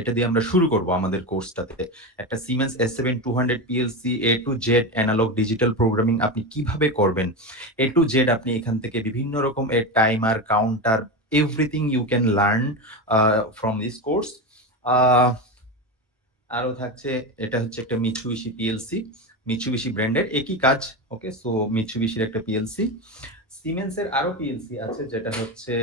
এটা দিয়ে আমরা শুরু করব আমাদের কোর্সটাতে। একটা Siemens S7 200 PLC A to Z analogue digital programming আপনি কিভাবে করবেন? A to Z আপনি এখান থেকে বিভিন্ন রকমের timer, counter, everything you can learn from this course. আ আরো থাকছে, এটা হচ্ছে একটা Mitsubishi PLC, Mitsubishi ব্র্যান্ডের একই কাজ। ওকে, সো Mitsubishiর একটা পিএলসি। সিমেন্স এর আরো পিএলসি আছে, যেটা হচ্ছে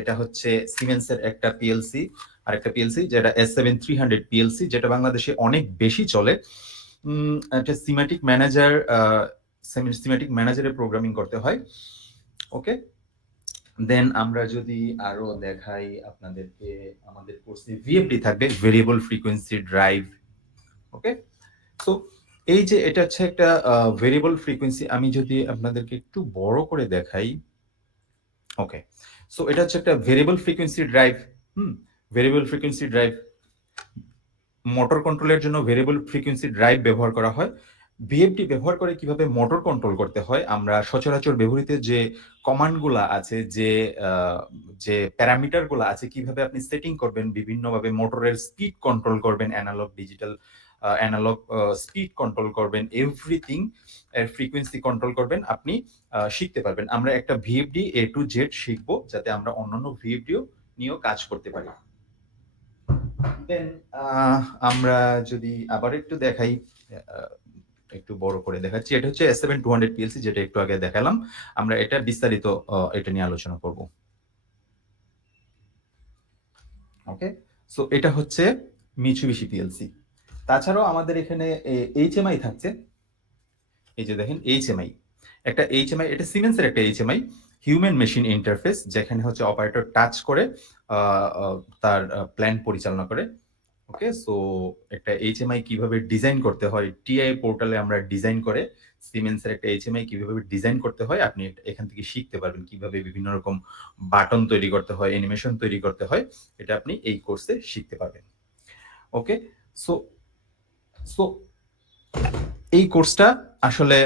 এটা হচ্ছে সিমেন্স এর একটা পিএলসি, আর একটা পিএলসি যেটা S7 300 পিএলসি, যেটা বাংলাদেশে অনেক বেশি চলে। একটা সিমেটিক ম্যানেজারে প্রোগ্রামিং করতে হয়। ওকে, দেন আমরা যদি আরো দেখাই আপনাদেরকে, আমাদের কোর্সে ভিএফডি থাকবে, ভেরিয়েবল ফ্রিকোয়েন্সি ড্রাইভ। ওকে, সো এই যে এটা হচ্ছে একটা ভেরিয়েবল ফ্রিকোয়েন্সি, আমি যদি আপনাদেরকে একটু বড় করে দেখাই। ওকে, সো এটা হচ্ছে একটা variable frequency drive. Variable frequency drive motor কন্ট্রোলের জন্য ভেরিয়েবল ফ্রিকোয়েন্সি ড্রাইভ ব্যবহার করা হয়। ভিএফডি ব্যবহার করে কিভাবে মোটর কন্ট্রোল করতে হয়, আমরা সচরাচর ব্যবহৃত যে কমান্ডগুলা আছে, যে প্যারামিটারগুলা আছে, কিভাবে আপনি সেটিং করবেন, বিভিন্নভাবে মোটরের স্পিড কন্ট্রোল করবেন, analogue digital analogue speed control করবেন, এভরিথিং এর ফ্রিকোয়েন্সি কন্ট্রোল করবেন, আপনি শিখতে পারবেন। আমরা একটা ভিএফডি A to Z শিখবো, যাতে আমরা অন্যান্য ভিএফডিও নিয়েও কাজ করতে পারি। দেন আমরা যদি আবার একটু দেখাই, একটু বড় করে দেখাচ্ছি। এটা হচ্ছে S7 200 PLC, যেটা একটু আগে দেখালাম। আমরা এটা বিস্তারিত এটা নিয়ে আলোচনা করব। ওকে, সো এটা হচ্ছে Mitsubishi PLC। তাছাড়াও আমাদের এখানে HMI থাকছে। এই যে দেখেন HMI, একটা HMI, এটা সিমেন্সের একটা HMI, হিউম্যান মেশিন ইন্টারফেস, যেখানে হচ্ছে অপারেটর টাচ করে তার প্ল্যান পরিচালনা করে। ওকে, সো একটা এইচএমআই কিভাবে ডিজাইন করতে হয়, টিআই পোর্টালে আমরা ডিজাইন করে সিমেন্সের একটা এইচএমআই কিভাবে ডিজাইন করতে হয়, আপনি এখান থেকে শিখতে পারবেন। কিভাবে বিভিন্ন রকম বাটন তৈরি করতে হয়, অ্যানিমেশন তৈরি করতে হয়, এটা আপনি এই কোর্সে শিখতে পারবেন। ওকে, সো সো এই কোর্সটা আসলে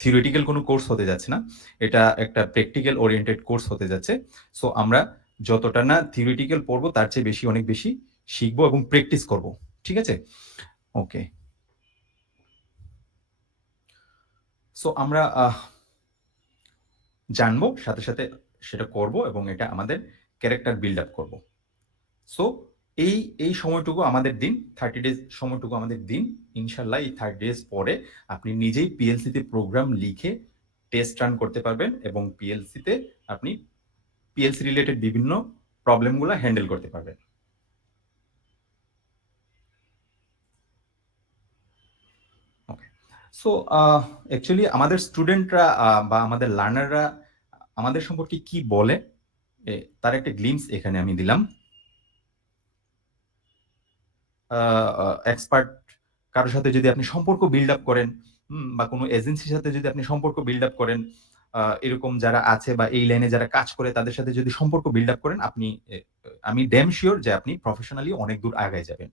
থিওরিটিক্যাল কোনো কোর্স হতে যাচ্ছে না, এটা একটা প্র্যাকটিক্যাল ওরিয়েন্টেড কোর্স হতে যাচ্ছে। সো আমরা যতটা না থিওরিটিক্যাল পড়বো, তার চেয়ে বেশি, অনেক বেশি শিখবো এবং প্র্যাকটিস করব। ঠিক আছে? ওকে, সো আমরা জানবো, সাথে সাথে সেটা করব, এবং এটা আমাদের ক্যারেক্টার বিল্ড আপ করব। সো এই সময়টুকু আমাদের দিন, 30 ডেজ সময়টুকু আমাদের দিন। ইনশাল্লাহ এই 30 ডেজ পরে আপনি নিজেই পিএলসিতে প্রোগ্রাম লিখে টেস্ট রান করতে পারবেন, এবং পিএলসিতে আপনি পিএলসি রিলেটেড বিভিন্ন প্রবলেমগুলো হ্যান্ডেল করতে পারবেন। ওকে, সো অ্যাকচুয়ালি আমাদের স্টুডেন্টরা বা আমাদের লার্নাররা আমাদের সম্পর্কে কি বলে, তার একটা গ্লিমস এখানে আমি দিলাম। এক্সপার্ট কারোর সাথে যদি আপনি সম্পর্ক বিল্ড আপ করেন, বা কোনো এজেন্সির সাথে যদি আপনি সম্পর্ক বিল্ড আপ করেন, এরকম যারা আছে বা এই লাইনে যারা কাজ করে, তাদের সাথে যদি সম্পর্ক বিল্ড আপ করেন, আপনি আমি ড্যাম শিওর যে আপনি প্রফেশনালি অনেক দূর আগায় যাবেন।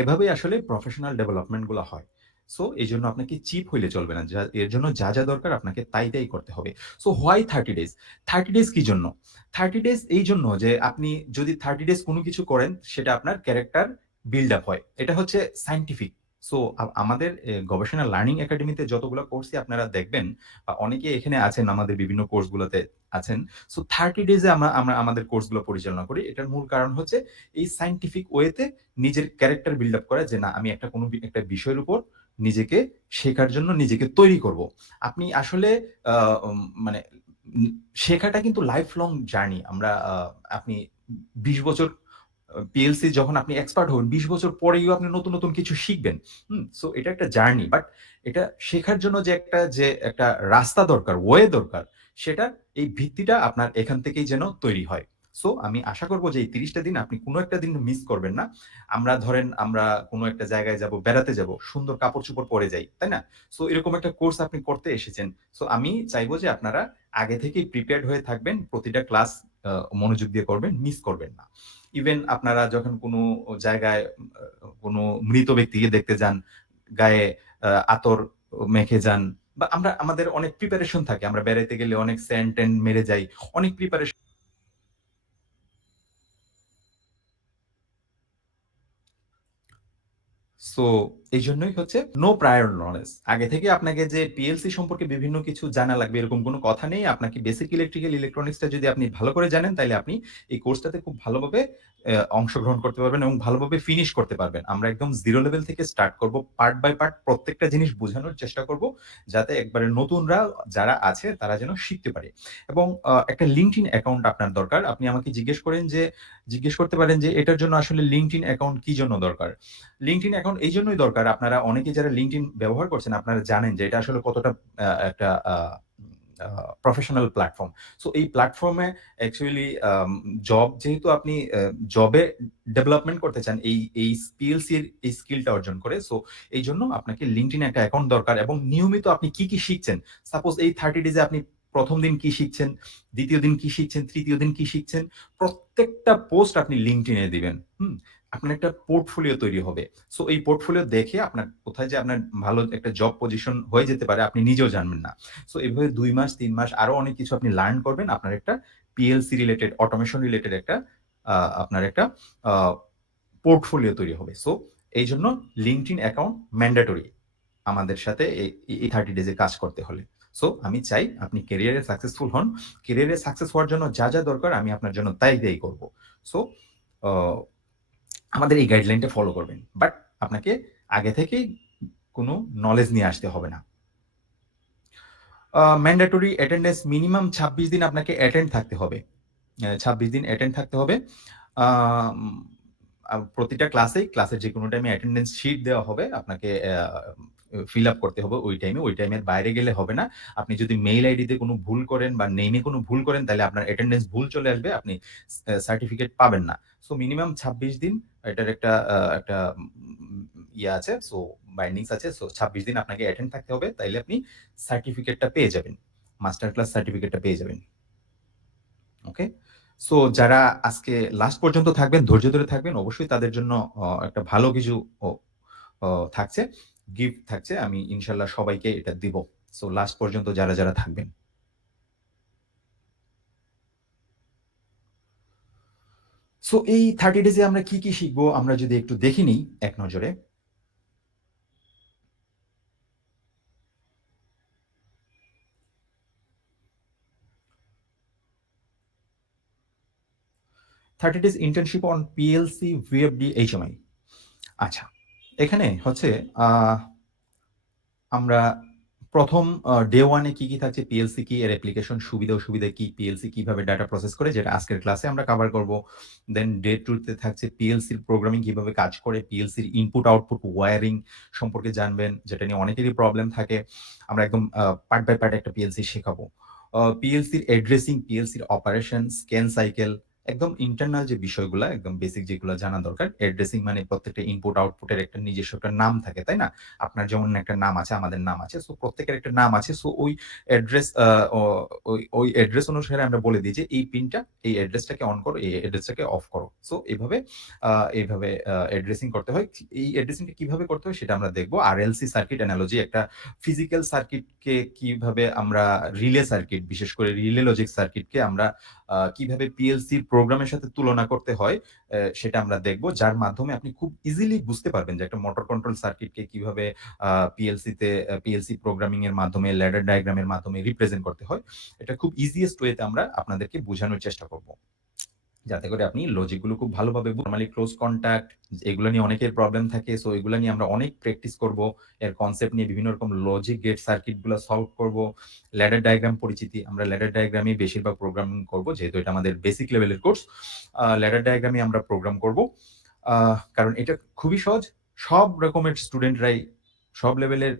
এভাবেই আসলে প্রফেশনাল ডেভেলপমেন্ট গুলো হয়। সো এই জন্য আপনাকে চিপ হইলে চলবে না, এর জন্য যা যা দরকার আপনাকে তাই করতে হবে। So why 30 days? 30 ডেজ কি জন্য? 30 ডেজ এই জন্য যে আপনি যদি 30 ডেজ কোনো কিছু করেন, সেটা আপনার ক্যারেক্টার বিল্ড আপ হয়। এটা হচ্ছে সায়েন্টিফিক। সো আমাদের গবেষণা লার্নিং একাডেমিতে যতগুলো কোর্সই আপনারা দেখবেন, বা অনেকে এখানে আছেন, আমাদের বিভিন্ন কোর্সগুলোতে আছেন। সো 30 ডেজে আমরা আমাদের কোর্সগুলো পরিচালনা করি। এটার মূল কারণ হচ্ছে এই সায়েন্টিফিক ওয়েতে নিজের ক্যারেক্টার বিল্ড আপ করা, যে না, আমি একটা বিষয়ের উপর নিজেকে শেখার জন্য নিজেকে তৈরি করব। আপনি আসলে মানে শেখাটা কিন্তু লাইফ লং জার্নি। আপনি 20 বছর পিএলসি যখন আপনি এক্সপার্ট হবেন, 20 বছর পরেও আপনি নতুন নতুন কিছু শিখবেন। সো এটা একটা জার্নি, বাট এটা শেখার জন্য যে একটা রাস্তা দরকার, ওয়ে দরকার, সেটা এই ভিত্তিটা আপনার এখান থেকেই যেন তৈরি হয়। সো আমি আশা করব যে এই 30টা দিন আপনি কোনো একটা দিন মিস করবেন না। আমরা কোনো একটা জায়গায় যাব, বেড়াতে যাব, সুন্দর কাপড়-চোপড় পরে যাই, তাই না? সো এরকম একটা কোর্স আপনি করতে এসেছেন। সো আমি চাইবো যে আপনারা আগে থেকেই প্রিপেয়ার্ড হয়ে থাকবেন। প্রতিটা ক্লাস মনোযোগ দিয়ে করবেন, মিস করবেন না। ইভেন আপনারা যখন কোনো জায়গায় কোনো মৃত ব্যক্তিকে দেখতে যান, গায়ে আতর মেখে যান, বা আমাদের অনেক প্রিপারেশন থাকে। আমরা বেড়াইতে গেলে অনেক সেন্ট টেন্ট মেরে যাই। অনেক প্রিপারেশন সো এইজন্যই হচ্ছে নো প্রায়র নলেজ। আগে থেকে আপনাকে যে পিএলসি সম্পর্কে বিভিন্ন কিছু জানা লাগবে এরকম কোনো কথা নেই। আপনাকে বেসিক ইলেকট্রিক্যাল ইলেকট্রনিক্সটা যদি আপনি ভালো করে জানেন তাইলে আপনি এই কোর্সটাতে খুব ভালোভাবে অংশগ্রহণ করতে পারবেন এবং ভালোভাবে ফিনিশ করতে পারবেন। আমরা একদম 0 লেভেল থেকে স্টার্ট করব। পার্ট বাই পার্ট প্রত্যেকটা জিনিস বুঝানোর চেষ্টা করব। যাতে একবারে নতুনরা যারা আছে তারা যেন শিখতে পারে। এবং একটা LinkedIn অ্যাকাউন্ট আপনার দরকার। আপনি আমাকে জিজ্ঞেস করতে পারেন যে এটার জন্য আসলে LinkedIn অ্যাকাউন্ট কি জন্য দরকার? LinkedIn অ্যাকাউন্ট এইজন্যই দরকার, আপনারা অনেকে যারা LinkedIn ব্যবহার করছেন, আপনারা জানেন যে এটা আসলে কতটা একটা আ প্রফেশনাল প্ল্যাটফর্ম। সো এই প্ল্যাটফর্মে অ্যাকচুয়ালি জব যেহেতু আপনি জবে ডেভেলপমেন্ট করতে চান এই পিএলসি এর এই স্কিলটা অর্জন করে। সো এইজন্য আপনাকে LinkedIn একটা অ্যাকাউন্ট দরকার এবং নিয়মিত আপনি কি শিখছেন? সাপোজ এই 30 ডেজ এ আপনি ১ম দিন কি শিখছেন, ২য় দিন কি শিখছেন, তৃতীয় দিন কি শিখছেন, প্রত্যেকটা পোস্ট আপনি LinkedIn এ দিবেন। হুম? আপনার একটা পোর্টফোলিও তৈরি হবে। সো এই পোর্টফোলিও দেখে আপনার কোথায় যে আপনার ভালো একটা জব পজিশন হয়ে যেতে পারে আপনি নিজেও জানবেন না। সো এভাবে ২ মাস ৩ মাস আরো অনেক কিছু আপনি লার্ন করবেন। আপনার একটা পিএলসি রিলেটেড অটোমেশন রিলেটেড একটা আপনার একটা আ পোর্টফোলিও তৈরি হবে। সো এইজন্য LinkedIn অ্যাকাউন্ট ম্যান্ডেটরি আমাদের সাথে এই 30 ডেজ এ কাজ করতে হলে। সো আমি চাই আপনি ক্যারিয়ারে সাকসেসফুল হন। ক্যারিয়ারে সাকসেস হওয়ার জন্য যা দরকার আমি আপনার জন্য তাই করব। সো অ আমাদের এই গাইডলাইনটা ফলো করবেন। বাট আপনাকে আগে থেকেই কোনো নলেজ নিয়ে আসতে হবে না। ম্যান্ডেটরি অ্যাটেন্ডেন্স মিনিমাম ২৬ দিন আপনাকে অ্যাটেন্ড থাকতে হবে। ২৬ দিন অ্যাটেন্ড থাকতে হবে। আম প্রতিটা ক্লাসের যেকোনো টাইমে অ্যাটেন্ডেন্স শিট দেওয়া হবে। আপনাকে ফিল আপ করতে হবে ওই টাইমে। ওই টাইমের বাইরে গেলে হবে না। আপনি যদি মেইল আইডিতে কোনো ভুল করেন বা নেমে কোনো ভুল করেন তাহলে আপনার অ্যাটেন্ডেন্স ভুল চলে আসবে। আপনি সার্টিফিকেট পাবেন না। সো মিনিমাম ২৬ দিন এটার একটা ইয়ে আছে। সো বাইন্ডিংস আছে। সো ২৬ দিন আপনাকে অ্যাটেন্ড থাকতে হবে। তাইলে আপনি সার্টিফিকেটটা পেয়ে যাবেন। মাস্টার ক্লাস সার্টিফিকেটটা পেয়ে যাবেন। ওকে? সো যারা আজকে লাস্ট পর্যন্ত থাকবেন, ধৈর্য ধরে থাকবেন, অবশ্যই তাদের জন্য একটা ভালো কিছু ও অ থাকছে। গিফট থাকছে। আমি ইনশাআল্লাহ সবাইকে এটা দিব। সো লাস্ট পর্যন্ত যারা থাকবেন। সো এই 30 ডেজ এ আমরা কি শিখবো আমরা যদি একটু দেখে নিই এক নজরে। 30 days internship on PLC VFD HMI. আচ্ছা। এখানে হচ্ছে আ আমরা ১ম ডে 1 এ কি থাকছে, পিএলসি কি, এর অ্যাপ্লিকেশন সুবিধা-অসুবিধা কি, পিএলসি কিভাবে ডাটা প্রসেস করে যেটা আজকের ক্লাসে আমরা কভার করব। দেন ডে 2 তে থাকছে পিএলসির প্রোগ্রামিং কিভাবে কাজ করে, পিএলসির ইনপুট আউটপুট ওয়্যারিং সম্পর্কে জানবেন, যেটা নিয়ে অনেকেরই প্রবলেম থাকে। আমরা একদম পার্ট বাই পার্ট একটা পিএলসি শেখাবো। পিএলসির অ্যাড্রেসিং, পিএলসির অপারেশন, স্ক্যান সাইকেল একদম ইন্টারনাল যে বিষয়গুলা একদম বেসিক যেগুলা জানা দরকার। অ্যাড্রেসিং মানে প্রত্যেকটা ইনপুট আউটপুটের একটা নিজস্ব একটা নাম থাকে, তাই না? আপনার যেমন একটা নাম আছে, আমাদের নাম আছে। সো প্রত্যেকের একটা নাম আছে। সো ওই অ্যাড্রেস আ অ ওই অ্যাড্রেস অনুসারে আমরা বলে দিই যে এই পিনটা এই অ্যাড্রেসটাকে অন করো, এই অ্যাড্রেসটাকে অফ করো। সো এইভাবে অ্যাড্রেসিং করতে হয়। এই অ্যাড্রেসিংটা কিভাবে করতে হয় সেটা আমরা দেখব। আরএলসি সার্কিট অ্যানালজি একটা ফিজিক্যাল সার্কিটকে কিভাবে আমরা রিলে সার্কিট, বিশেষ করে রিলে লজিক সার্কিটকে আমরা কিভাবে পিএলসির প্রোগ্রামের সাথে তুলনা করতে হয় সেটা আমরা দেখব। যার মাধ্যমে আপনি খুব ইজিলি বুঝতে পারবেন যে একটা মোটর কন্ট্রোল সার্কিটকে কিভাবে পিএলসি প্রোগ্রামিং এর মাধ্যমে ল্যাডার ডায়াগ্রাম এর মাধ্যমে রিপ্রেজেন্ট করতে হয়। এটা খুব ইজিয়েস্ট ওয়েতে আমরা আপনাদেরকে বুঝানোর চেষ্টা করব। যাতে করে আপনি লজিক গুলো খুব ভালোভাবে নরমালি ক্লোজ কনট্যাক্ট এগুলো নিয়ে অনেকের প্রবলেম থাকে। সো এগুলা নিয়ে আমরা অনেক প্র্যাকটিস করব। এর কনসেপ্ট নিয়ে বিভিন্ন রকম লজিক গেট সার্কিট গুলা সলভ করব। ল্যাডার ডায়াগ্রাম পরিচিতি। আমরা ল্যাডার ডায়াগ্রামই বেশিরভাগ প্রোগ্রামিং করব। যেহেতু এটা আমাদের বেসিক লেভেলের কোর্স। ল্যাডার ডায়াগ্রামই আমরা প্রোগ্রাম করব। কারণ এটা খুবই সহজ। সব রকমের স্টুডেন্টরাই সব লেভেলের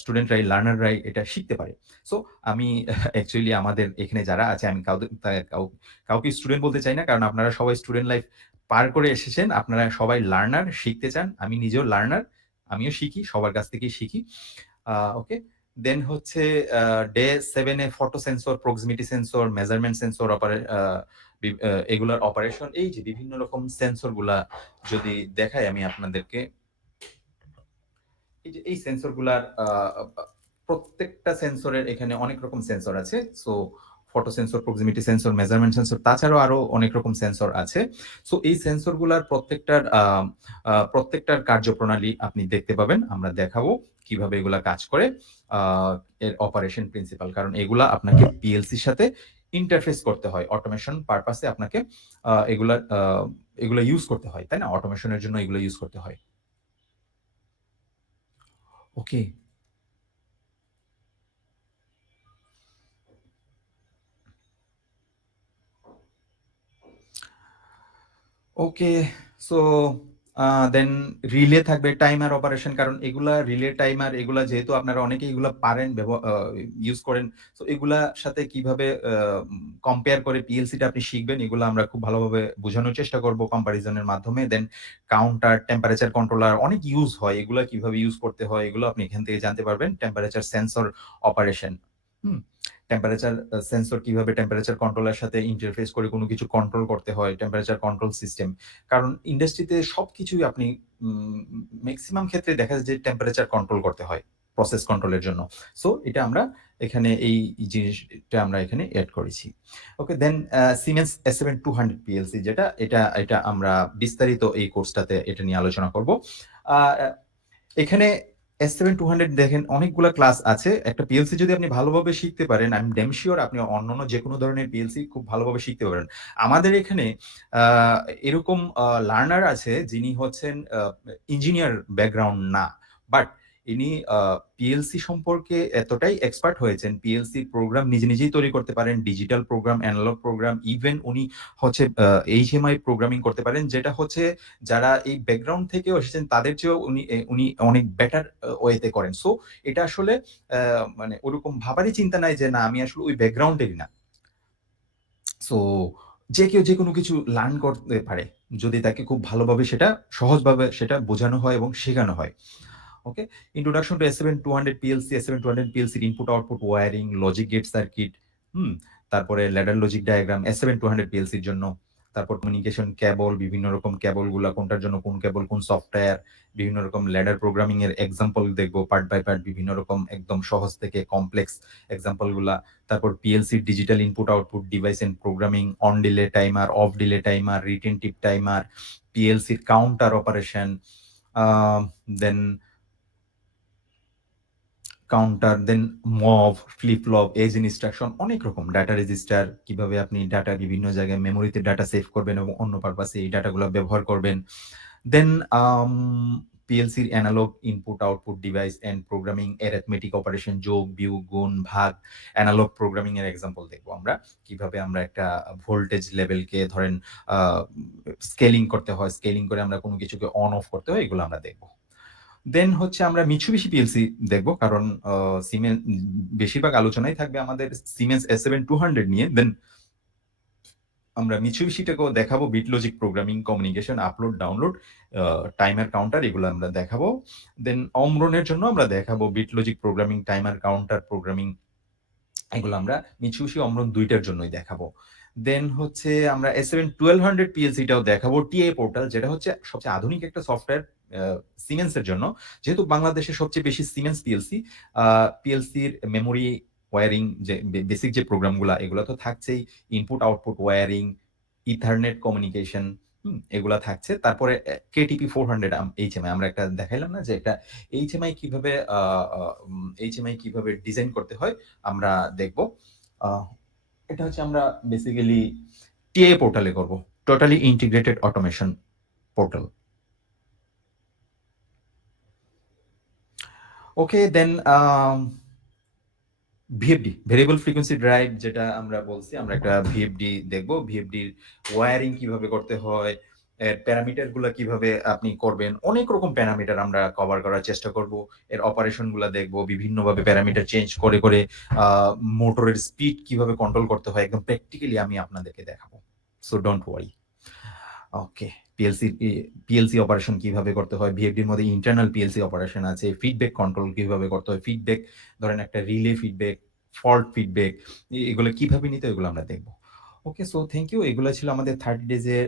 স্টুডেন্টরাই লার্নাররাই এটা শিখতে পারে। সো আমি অ্যাকচুয়ালি আমাদের এখানে যারা আছে আমি কাউকে স্টুডেন্ট বলতে চাই না। কারণ আপনারা সবাই স্টুডেন্ট লাইফ পার করে এসেছেন। আপনারা সবাই লার্নার, শিখতে চান। আমি নিজেও লার্নার। আমিও শিখি, সবার কাছ থেকেই শিখি। ওকে। দেন হচ্ছে a day 7 A photo sensor, proximity sensor, measurement sensor এগুলার অপারেশন এই যে বিভিন্ন রকম সেন্সর গুলা যদি দেখাই আমি আপনাদেরকে। এই যে এই সেন্সর গুলার আ আ প্রত্যেকটা সেন্সরের এখানে অনেক রকম সেন্সর আছে। So photo sensor, proximity sensor, measurement sensor, তাছাড়াও আরো অনেক রকম সেন্সর আছে। সো এই সেন্সরগুলার প্রত্যেকটার কার্যপ্রণালী আপনি দেখতে পাবেন। আমরা দেখাবো কিভাবে এগুলা কাজ করে। আ এর অপারেশন প্রিন্সিপাল। কারণ এগুলা আপনাকে পিএলসির সাথে ইন্টারফেস করতে হয়। অটোমেশন পারপাস এ আপনাকে আ এগুলা আ এগুলা ইউজ করতে হয়। তাই না? অটোমেশন এর জন্য এগুলো ইউজ করতে হয়। ওকে। ওকে। সো আ দেন রিলে থাকবে, টাইমার অপারেশন। কারণ এগুলা রিলে, টাইমার এগুলা যেহেতু আপনারা অনেকেই এগুলা পারেন, ইউজ করেন। সো এগুলার সাথে কিভাবে কম্পেয়ার করে পিএলসি টা আপনি শিখবেন, এগুলা আমরা খুব ভালোভাবে বোঝানোর চেষ্টা করব কম্পারিজন এর মাধ্যমে। দেন কাউন্টার, টেম্পারেচার কন্ট্রোলার অনেক ইউজ হয়। এগুলা কিভাবে ইউজ করতে হয়, এগুলো আপনি এখান থেকে জানতে পারবেন। Temperature sensor operation. হুম? টেম্পারেচার সেন্সর কিভাবে টেম্পারেচার কন্ট্রোলার সাথে ইন্টারফেস করে কোনো কিছু কন্ট্রোল করতে হয়, টেম্পারেচার কন্ট্রোল সিস্টেম। কারণ ইন্ডাস্ট্রিতে সবকিছুই আপনি উম মেক্সিমাম ক্ষেত্রে দেখা যায় যে টেম্পারেচার কন্ট্রোল করতে হয় প্রসেস কন্ট্রোলের জন্য। সো এটা আমরা এখানে এই জিনিসটা আমরা এখানে এড করেছি। ওকে, দেন Siemens S7200 PLC যেটা এটা আমরা বিস্তারিত এই কোর্সটাতে এটা নিয়ে আলোচনা করব। আ এখানে S7200 দেখেন অনেকগুলা ক্লাস আছে। একটা পিএলসি যদি আপনি ভালোভাবে শিখতে পারেন, আমি ড্যাম সিউর আপনি অন্যান্য যেকোনো ধরনের পিএলসি খুব ভালোভাবে শিখতে পারবেন। আমাদের এখানে আ এরকম লার্নার আছে যিনি হচ্ছেন ইঞ্জিনিয়ার ব্যাকগ্রাউন্ড না। বাট ইনি পিএলসি সম্পর্কে এতটাই এক্সপার্ট হয়েছেন, পিএলসি প্রোগ্রাম নিজেই তৈরি করতে পারেন। Digital program, analogue program, even উনি হচ্ছে এইচএমআই প্রোগ্রামিং করতে পারেন। যেটা হচ্ছে যারা এই ব্যাকগ্রাউন্ড থেকেও এসেছেন তাদের চেয়েও উনি অনেক বেটার ওয়েতে করেন। সো এটা আসলে আ মানে ওরকম ভাবারই চিন্তা নাই যে না আমি আসলে ওই ব্যাকগ্রাউন্ডেরই না। সো যে কেউ যেকোনো কিছু লার্ন করতে পারে। যদি তাকে খুব ভালোভাবে সেটা সহজভাবে সেটা বোঝানো হয় এবং শেখানো হয়। Okay? Introduction to S7200 PLC, S7200 PLC র input output wiring, logic gate circuit, হুম? তারপরে ladder logic diagram S7200 PLC র জন্য। তারপর কমিউনিকেশন কেবল, বিভিন্ন রকম কেবলগুলা কোনটার জন্য কোন কেবল, কোন সফটওয়্যার, বিভিন্ন রকম ল্যাডার প্রোগ্রামিং এর এক্সাম্পল দেখব পার্ট বাই পার্ট, বিভিন্ন রকম একদম সহজ থেকে কমপ্লেক্স এক্সাম্পল গুলা। তারপর PLC digital input output device and programming, on delay timer, off delay timer, retentive timer, পিএলসির counter operation, uh then counter, then move, flip flop, edge instruction অনেক রকম। ডাটা রেজিস্টার, কিভাবে আপনি ডাটা বিভিন্ন জায়গায় মেমোরিতে ডাটা সেভ করবেন এবং অন্য পারপাসে এই ডাটাগুলা ব্যবহার করবেন। দেন আম পিএলসির analogue input output device and programming, arithmetic operation, যোগ, বিয়োগ, গুণ, ভাগ, এনালগ প্রোগ্রামিং এর এক্সাম্পল দেখব আমরা। কিভাবে আমরা একটা ভোল্টেজ লেভেলকে ধরেন আ স্কেলিং করতে হয়, স্কেলিং করে আমরা কোন কিছুকে অন অফ করতে হয়, এগুলো আমরা দেখব। দেন হচ্ছে আমরা Mitsubishi PLC দেখব। কারণ বেশিরভাগ আলোচনাই থাকবে আমাদের Siemens S7200 নিয়ে। দেন আমরা Mitsubishi টাকেও দেখাবো। Bit logic programming, communication, upload, download, uh timer counter এগুলো আমরা দেখাবো। দেন Omron এর জন্য আমরা দেখাবো bit logic programming, timer counter programming এগুলো আমরা Mitsubishi, Omron ২ টার জন্যই দেখাবো। দেন হচ্ছে আমরা S7-1200 PLC টাও দেখাবো। টিআই পোর্টাল যেটা হচ্ছে সবচেয়ে আধুনিক একটা সফটওয়্যার আ Siemens এর জন্য। যেহেতু বাংলাদেশে সবচেয়ে বেশি Siemens PLC, আ পিএলসির মেমোরি ওয়্যারিং যে বেসিক যে প্রোগ্রামগুলা এগুলা তো থাকছেই। Input output wiring, ethernet communication, এগুলা থাকছে। তারপরে KTP 400 HMI আমরা একটা দেখাইলাম না যে একটা HMI কিভাবে আ আ HMI কিভাবে ডিজাইন করতে হয় আমরা দেখব। আ এটা হচ্ছে আমরা বেসিক্যালি টিআই পোর্টালে করব। Totally integrated automation portal. Okay, then VFD, variable frequency drive যেটা আমরা বলছি, আমরা একটা ভিএফডি দেখব। ভিএফডির ওয়্যারিং কিভাবে করতে হয়, এর প্যারামিটার গুলা কিভাবে আপনি করবেন। অনেক রকম প্যারামিটার আমরা কভার করার চেষ্টা করব। এর অপারেশন গুলা দেখব। বিভিন্নভাবে প্যারামিটার চেঞ্জ করে আ মোটরের স্পিড কিভাবে কন্ট্রোল করতে হয় একদম প্র্যাকটিক্যালি আমি আপনাদেরকে দেখাবো। So don't worry. Okay. PLC operation কিভাবে করতে হয়, ভিএফডির মধ্যে ইন্টারনাল পিএলসি অপারেশন আছে, ফিডব্যাক কন্ট্রোল কিভাবে করতে হয়, ফিডব্যাক ধরেন একটা রিলে ফিডব্যাক, ফল্ট ফিডব্যাক এগুলো কিভাবে নিতে হয় এগুলো আমরা দেখব। ওকে, সো থ্যাংক ইউ। এগুলা ছিল আমাদের 30 ডেজ এর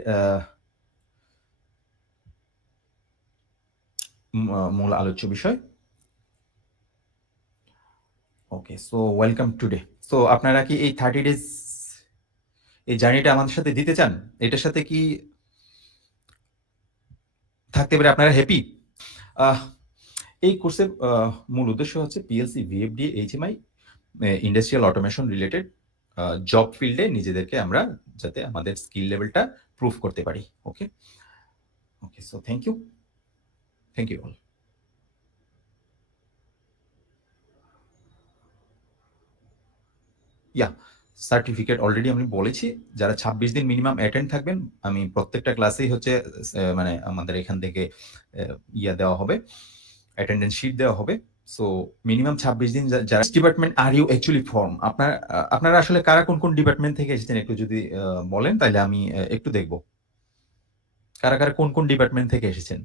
মূল আলোচ্য বিষয়। ওকে, সো ওয়েলকাম টুডে। সো আপনারা কি এই 30 ডেজ এই জার্নিটা আমাদের সাথে দিতে চান? এটার সাথে কি থাকতে পেরে আপনারা হ্যাপি? আহ এই কোর্সের মূল উদ্দেশ্য হচ্ছে PLC, VFD, HMI, industrial automation related job ফিল্ডে নিজেদেরকে আমরা যাতে আমাদের স্কিল লেভেলটা প্রুভ করতে পারি। Okay? Okay, so thank you. Thank you all. Yeah, certificate already আমি বলেছি। যারা ২৬ দিন মিনিমাম অ্যাটেন্ড থাকবেন, আমি প্রত্যেকটা ক্লাসেই হচ্ছে মানে আমাদের এখান থেকে ইয়া দেওয়া হবে, অ্যাটেন্ডেন্স শিট দেওয়া হবে। সো মিনিমাম ২৬ দিন যারা department are you actually from আপনারা আসলে কারা কোন ডিপার্টমেন্ট থেকে এসেছেন একটু যদি বলেন তাইলে আমি একটু দেখব। কারা কোন ডিপার্টমেন্ট থেকে এসেছেন?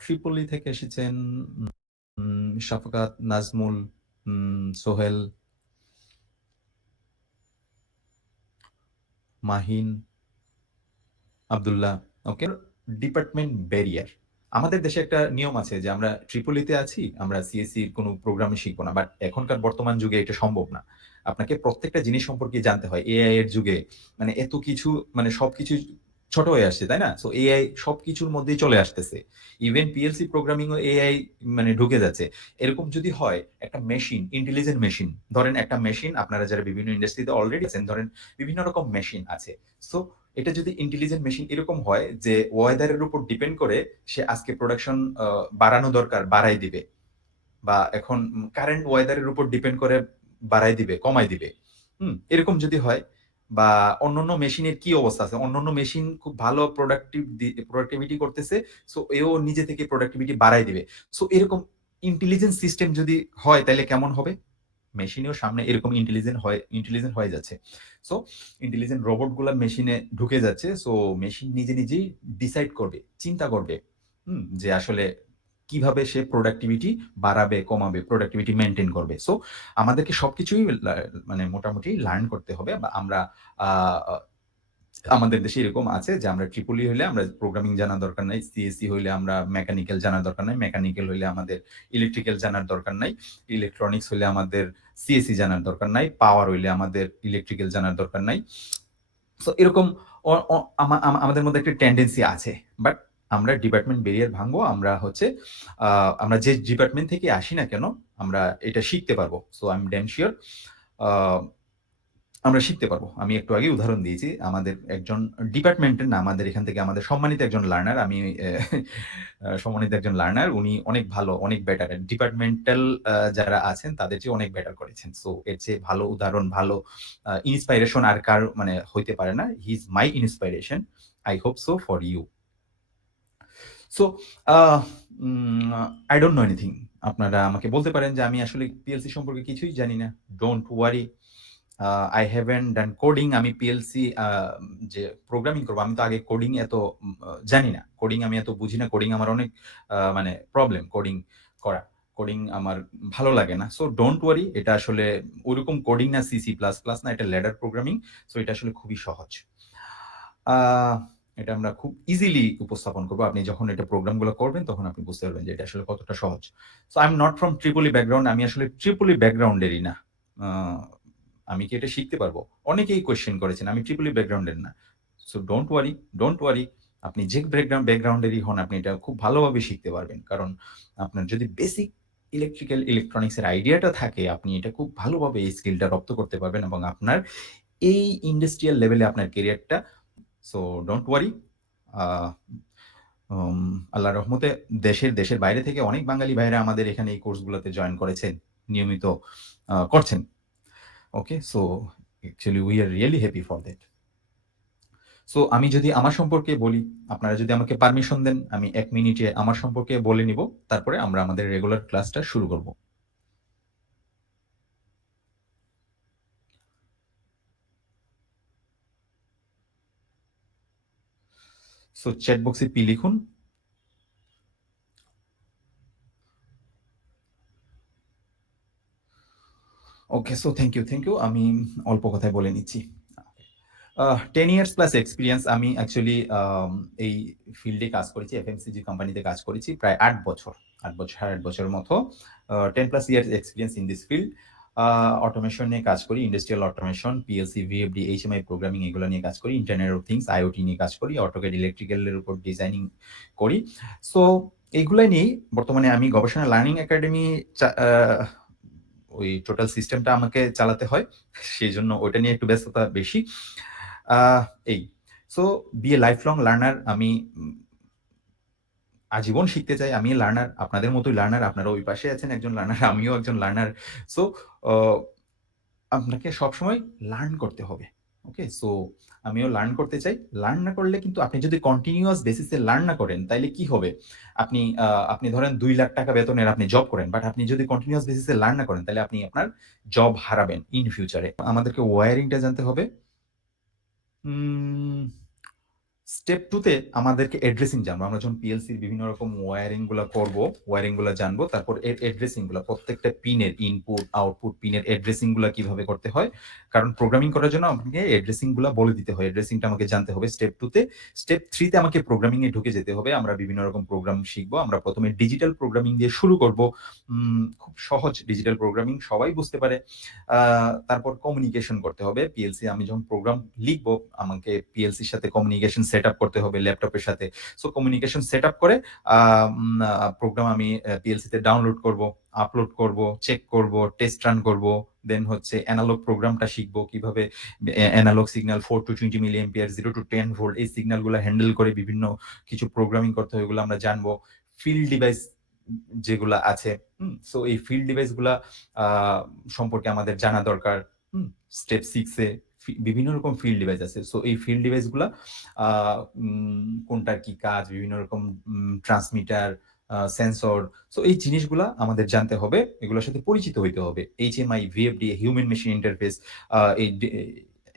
ট্রিপলি থেকে এসেছেন Shafkat, Nazmul, Sohel, Mahin, Abdullah. Okay? Department barrier. আমাদের দেশে একটা নিয়ম আছে যে আমরা ট্রিপলিতে আছি, আমরা সিএসসি র কোনো প্রোগ্রামই শিখব না। বাট এখনকার বর্তমান যুগে এটা সম্ভব না। আপনাকে প্রত্যেকটা জিনিস সম্পর্কে জানতে হয়। এআই এর যুগে মানে এত কিছু মানে সবকিছু ছোট হয়ে আসছে, তাই না? সো এআই সবকিছুর মধ্যেই চলে আসতেছে। ইভেন পিএলসি প্রোগ্রামিং ও এআই মানে ঢুকে যাচ্ছে। এরকম যদি হয় একটা মেশিন, ইন্টেলিজেন্ট মেশিন, ধরেন একটা মেশিন আপনারা যারা বিভিন্ন ইন্ডাস্ট্রিতে অলরেডি আছেন, ধরেন বিভিন্ন রকম মেশিন আছে। সো এটা যদি ইন্টেলিজেন্ট মেশিন এরকম হয় যে ওয়েদারের উপর ডিপেন্ড করে সে আজকে প্রোডাকশন বাড়ানো দরকার বাড়াই দিবে, বা এখন কারেন্ট ওয়েদারের উপর ডিপেন্ড করে বাড়াই দিবে কমাই দিবে, এরকম যদি হয়, বা অন্যান্য মেশিনের কি অবস্থা আছে, অন্যান্য মেশিন খুব ভালো প্রোডাক্টিভিটি করতেছে, সো এও নিজে থেকে প্রোডাক্টিভিটি বাড়াই দিবে। সো এরকম ইন্টেলিজেন্ট সিস্টেম যদি হয় তাহলে কেমন হবে? মেশিনেও সামনে এরকম ইন্টেলিজেন্ট হয়ে যাচ্ছে। সো ইন্টেলিজেন্ট রোবট গুলা মেশিনে ঢুকে যাচ্ছে। সো মেশিন নিজে নিজেই ডিসাইড করবে, চিন্তা করবে যে আসলে কিভাবে সে প্রোডাক্টিভিটি বাড়াবে, কমাবে, প্রোডাক্টিভিটি মেইনটেইন করবে। সো আমাদেরকে সবকিছুই মানে মোটামুটি লার্ন করতে হবে, বা আমরা আ আমাদের দেশে এরকম আছে যে আমরা ট্রিপলি হইলে আমরা প্রোগ্রামিং জানার দরকার নাই। সিএসসি হইলে আমরা মেকানিক্যাল জানার দরকার নাই। মেকানিক্যাল হইলে আমাদের ইলেকট্রিক্যাল জানার দরকার নাই। ইলেকট্রনিক্স হইলে আমাদের সিএসসি জানার দরকার নাই। পাওয়ার হইলে আমাদের ইলেকট্রিক্যাল জানার দরকার নাই। সো এরকম অ অ আমা আমা আমাদের মধ্যে একটা টেনডেন্সি আছে। বাট আমরা ডিপার্টমেন্ট ব্যারিয়ার ভাঙবো। আমরা হচ্ছে আ আমরা যে ডিপার্টমেন্ট থেকে আসি না কেন, আমরা এটা শিখতে পারবো। So I am damn sure uh আমরা শিখতে পারবো। আমি একটু আগেই উদাহরণ দিয়েছি। আমাদের একজন ডিপার্টমেন্টের না, আমাদের এখান থেকে আমাদের সম্মানিত একজন লার্নার, আমি সম্মানিত একজন লার্নার, উনি অনেক ভালো, অনেক বেটার। ডিপার্টমেন্টাল যারা আছেন তাদের চেয়ে অনেক বেটার করেছেন। সো এর চেয়ে ভালো উদাহরণ, ভালো ইন্সপাইরেশন আর কার মানে হইতে পারে না। He is my inspiration. I hope so for you. So ah um I don't know anything. আপনারা আমাকে বলতে পারেন যে আমি আসলে পিএলসি সম্পর্কে কিছুই জানি না। Don't worry. I haven't done coding. আমি পিএলসি যে প্রোগ্রামিং করব, আমি তো আগে কোডিং এত জানি না। কোডিং আমি এত বুঝি না। কোডিং আমার অনেক মানে প্রবলেম কোডিং করা। কোডিং আমার ভালো লাগে না। সো ডোন্ট ওয়ারি, এটা আসলে ওরকম কোডিং না, সি, সি প্লাস প্লাস না, এটা ল্যাডার প্রোগ্রামিং। সো এটা আসলে খুবই সহজ। আ এটা আমরা খুব ইজিলি উপস্থাপন করব। আপনি যখন এটা প্রোগ্রামগুলো করবেন তখন আপনি বুঝতে পারবেন যে এটা আসলে কতটা সহজ। So I am not from Tripoli background. আমি আসলে ট্রিপলি ব্যাকগ্রাউন্ডেরই না। আ আমি কি এটা শিখতে পারবো? অনেকেই কোয়েশ্চেন করেছেন। আমি ট্রিপলি ব্যাকগ্রাউন্ডের না। So don't worry. আপনি যে ব্যাকগ্রাউন্ডেরই হন, আপনি এটা খুব ভালোভাবে শিখতে পারবেন। কারণ আপনার যদি বেসিক ইলেকট্রিক্যাল, ইলেকট্রনিক্স এর আইডিয়াটা থাকে, আপনি এটা খুব ভালোভাবে এই স্কিলটা রপ্ত করতে পারবেন এবং আপনার এই ইন্ডাস্ট্রিয়াল লেভেলে আপনার ক্যারিয়ারটা। So don't worry. আ উম আল্লাহর রহমতে দেশের বাইরে থেকে অনেক বাঙালি ভাইয়েরা আমাদের এখানে এই কোর্সগুলোতে জয়েন করেছেন। নিয়মিত করছেন। Okay? So actually we are really happy for that. So আমি যদি আমার সম্পর্কে বলি, আপনারা যদি আমাকে পারমিশন দেন, আমি ১ মিনিটে আমার সম্পর্কে বলে নিব। তারপরে আমরা আমাদের রেগুলার ক্লাসটা শুরু করব। সো চ্যাট বক্সে পি লিখুন। ওকে, সো থ্যাংক ইউ। আমি অল্প কথায় বলে নিচ্ছি। 10 ইয়ার্স প্লাস এক্সপেরিয়েন্স আমি অ্যাকচুয়ালি এই ফিল্ডে কাজ করেছি। এফএমসিজি কোম্পানিতে কাজ করেছি প্রায় ৮ বছর। ৮ বছর, সাড়ে ৮ বছরের মতো। 10 plus years experience in this field. Automation নিয়ে কাজ করি। Industrial automation, PLC, VFD, HMI programming এগুলো নিয়ে কাজ করি। ইন্টারনেট অফ থিংস, আইওটি নিয়ে কাজ করি। অটোক্যাড ইলেকট্রিক্যাল এর উপর ডিজাইনিং করি। সো এগুলা নিয়েই বর্তমানে আমি গবেষণা লার্নিং একাডেমি ওই টোটাল সিস্টেমটা আমাকে চালাতে হয়। সেজন্য ওইটা নিয়ে একটু ব্যস্ততা বেশি। আহ এই। So be a lifelong learner. আমি আজীবন শিখতে চাই। আমি লার্নার, আপনাদের মতোই লার্নার। আপনারা ওই পাশে আছেন একজন লার্নার, আমিও একজন লার্নার। সো অ আপনাকে সবসময় লার্ন করতে হবে। ওকে? সো আমিও লার্ন করতে চাই। লার্ন না করলে কিন্তু আপনি যদি কন্টিনিউয়াস বেসিস এ লার্ন না করেন, তাইলে কি হবে? আপনি আপনি ধরেন ৳২,০০,০০০ বেতনের আপনি জব করেন। বাট আপনি যদি কন্টিনিউয়াস বেসিস এ লার্ন না করেন, তাহলে আপনি আপনার জব হারাবেন ইন ফিউচার এ। আমাদেরকে ওয়্যারিং টা জানতে হবে। উম স্টেপ 2 তে আমাদেরকে অ্যাড্রেসিং জানবো। আমরা যখন পিএলসির বিভিন্ন রকম ওয়্যারিং গুলা করব, ওয়্যারিং গুলা জানবো। তারপর এর অ্যাড্রেসিং গুলা, প্রত্যেকটা পিনের ইনপুট, আউটপুট পিনের অ্যাড্রেসিং গুলা কিভাবে করতে হয়। কারণ প্রোগ্রামিং করার জন্য আমাকে অ্যাড্রেসিং গুলা বলে দিতে হয়। অ্যাড্রেসিংটা আমাকে জানতে হবে স্টেপ 2 তে। স্টেপ 3 তে আমাকে প্রোগ্রামিং এ ঢুকে যেতে হবে। আমরা বিভিন্ন রকম প্রোগ্রাম শিখবো। আমরা ১ম এ ডিজিটাল প্রোগ্রামিং দিয়ে শুরু করব। খুব সহজ ডিজিটাল প্রোগ্রামিং, সবাই বুঝতে পারে। আ তারপর কমিউনিকেশন করতে হবে। পিএলসি আমি যখন প্রোগ্রাম লিখবো, আমাকে পিএলসির সাথে কমিউনিকেশন সেটআপ করতে হবে ল্যাপটপের সাথে। সো কমিউনিকেশন সেটআপ করে প্রোগ্রাম আমি পিএলসিতে ডাউনলোড করব, আপলোড করব, চেক করব, টেস্ট রান করব। দেন হচ্ছে এনালগ প্রোগ্রামটা শিখবো কিভাবে analogue signal 4 to 20 milliampere, 0 to 10 volt এই সিগন্যালগুলা হ্যান্ডেল করে বিভিন্ন কিছু প্রোগ্রামিং করতে হয়, এগুলো আমরা জানবো। ফিল্ড ডিভাইস যেগুলা আছে, সো এই ফিল্ড ডিভাইস গুলা আ সম্পর্কে আমাদের জানা দরকার। হুম? স্টেপ 6 এ বিভিন্ন রকম ফিল্ড ডিভাইস আছে। সো এই ফিল্ড ডিভাইস গুলা আ কোনটার কি কাজ, বিভিন্ন রকম ট্রান্সমিটার, সেন্সর। সো এই জিনিসগুলা আমাদের জানতে হবে। এগুলোর সাথে পরিচিত হইতে হবে। HMI, VFD, human machine interface, এই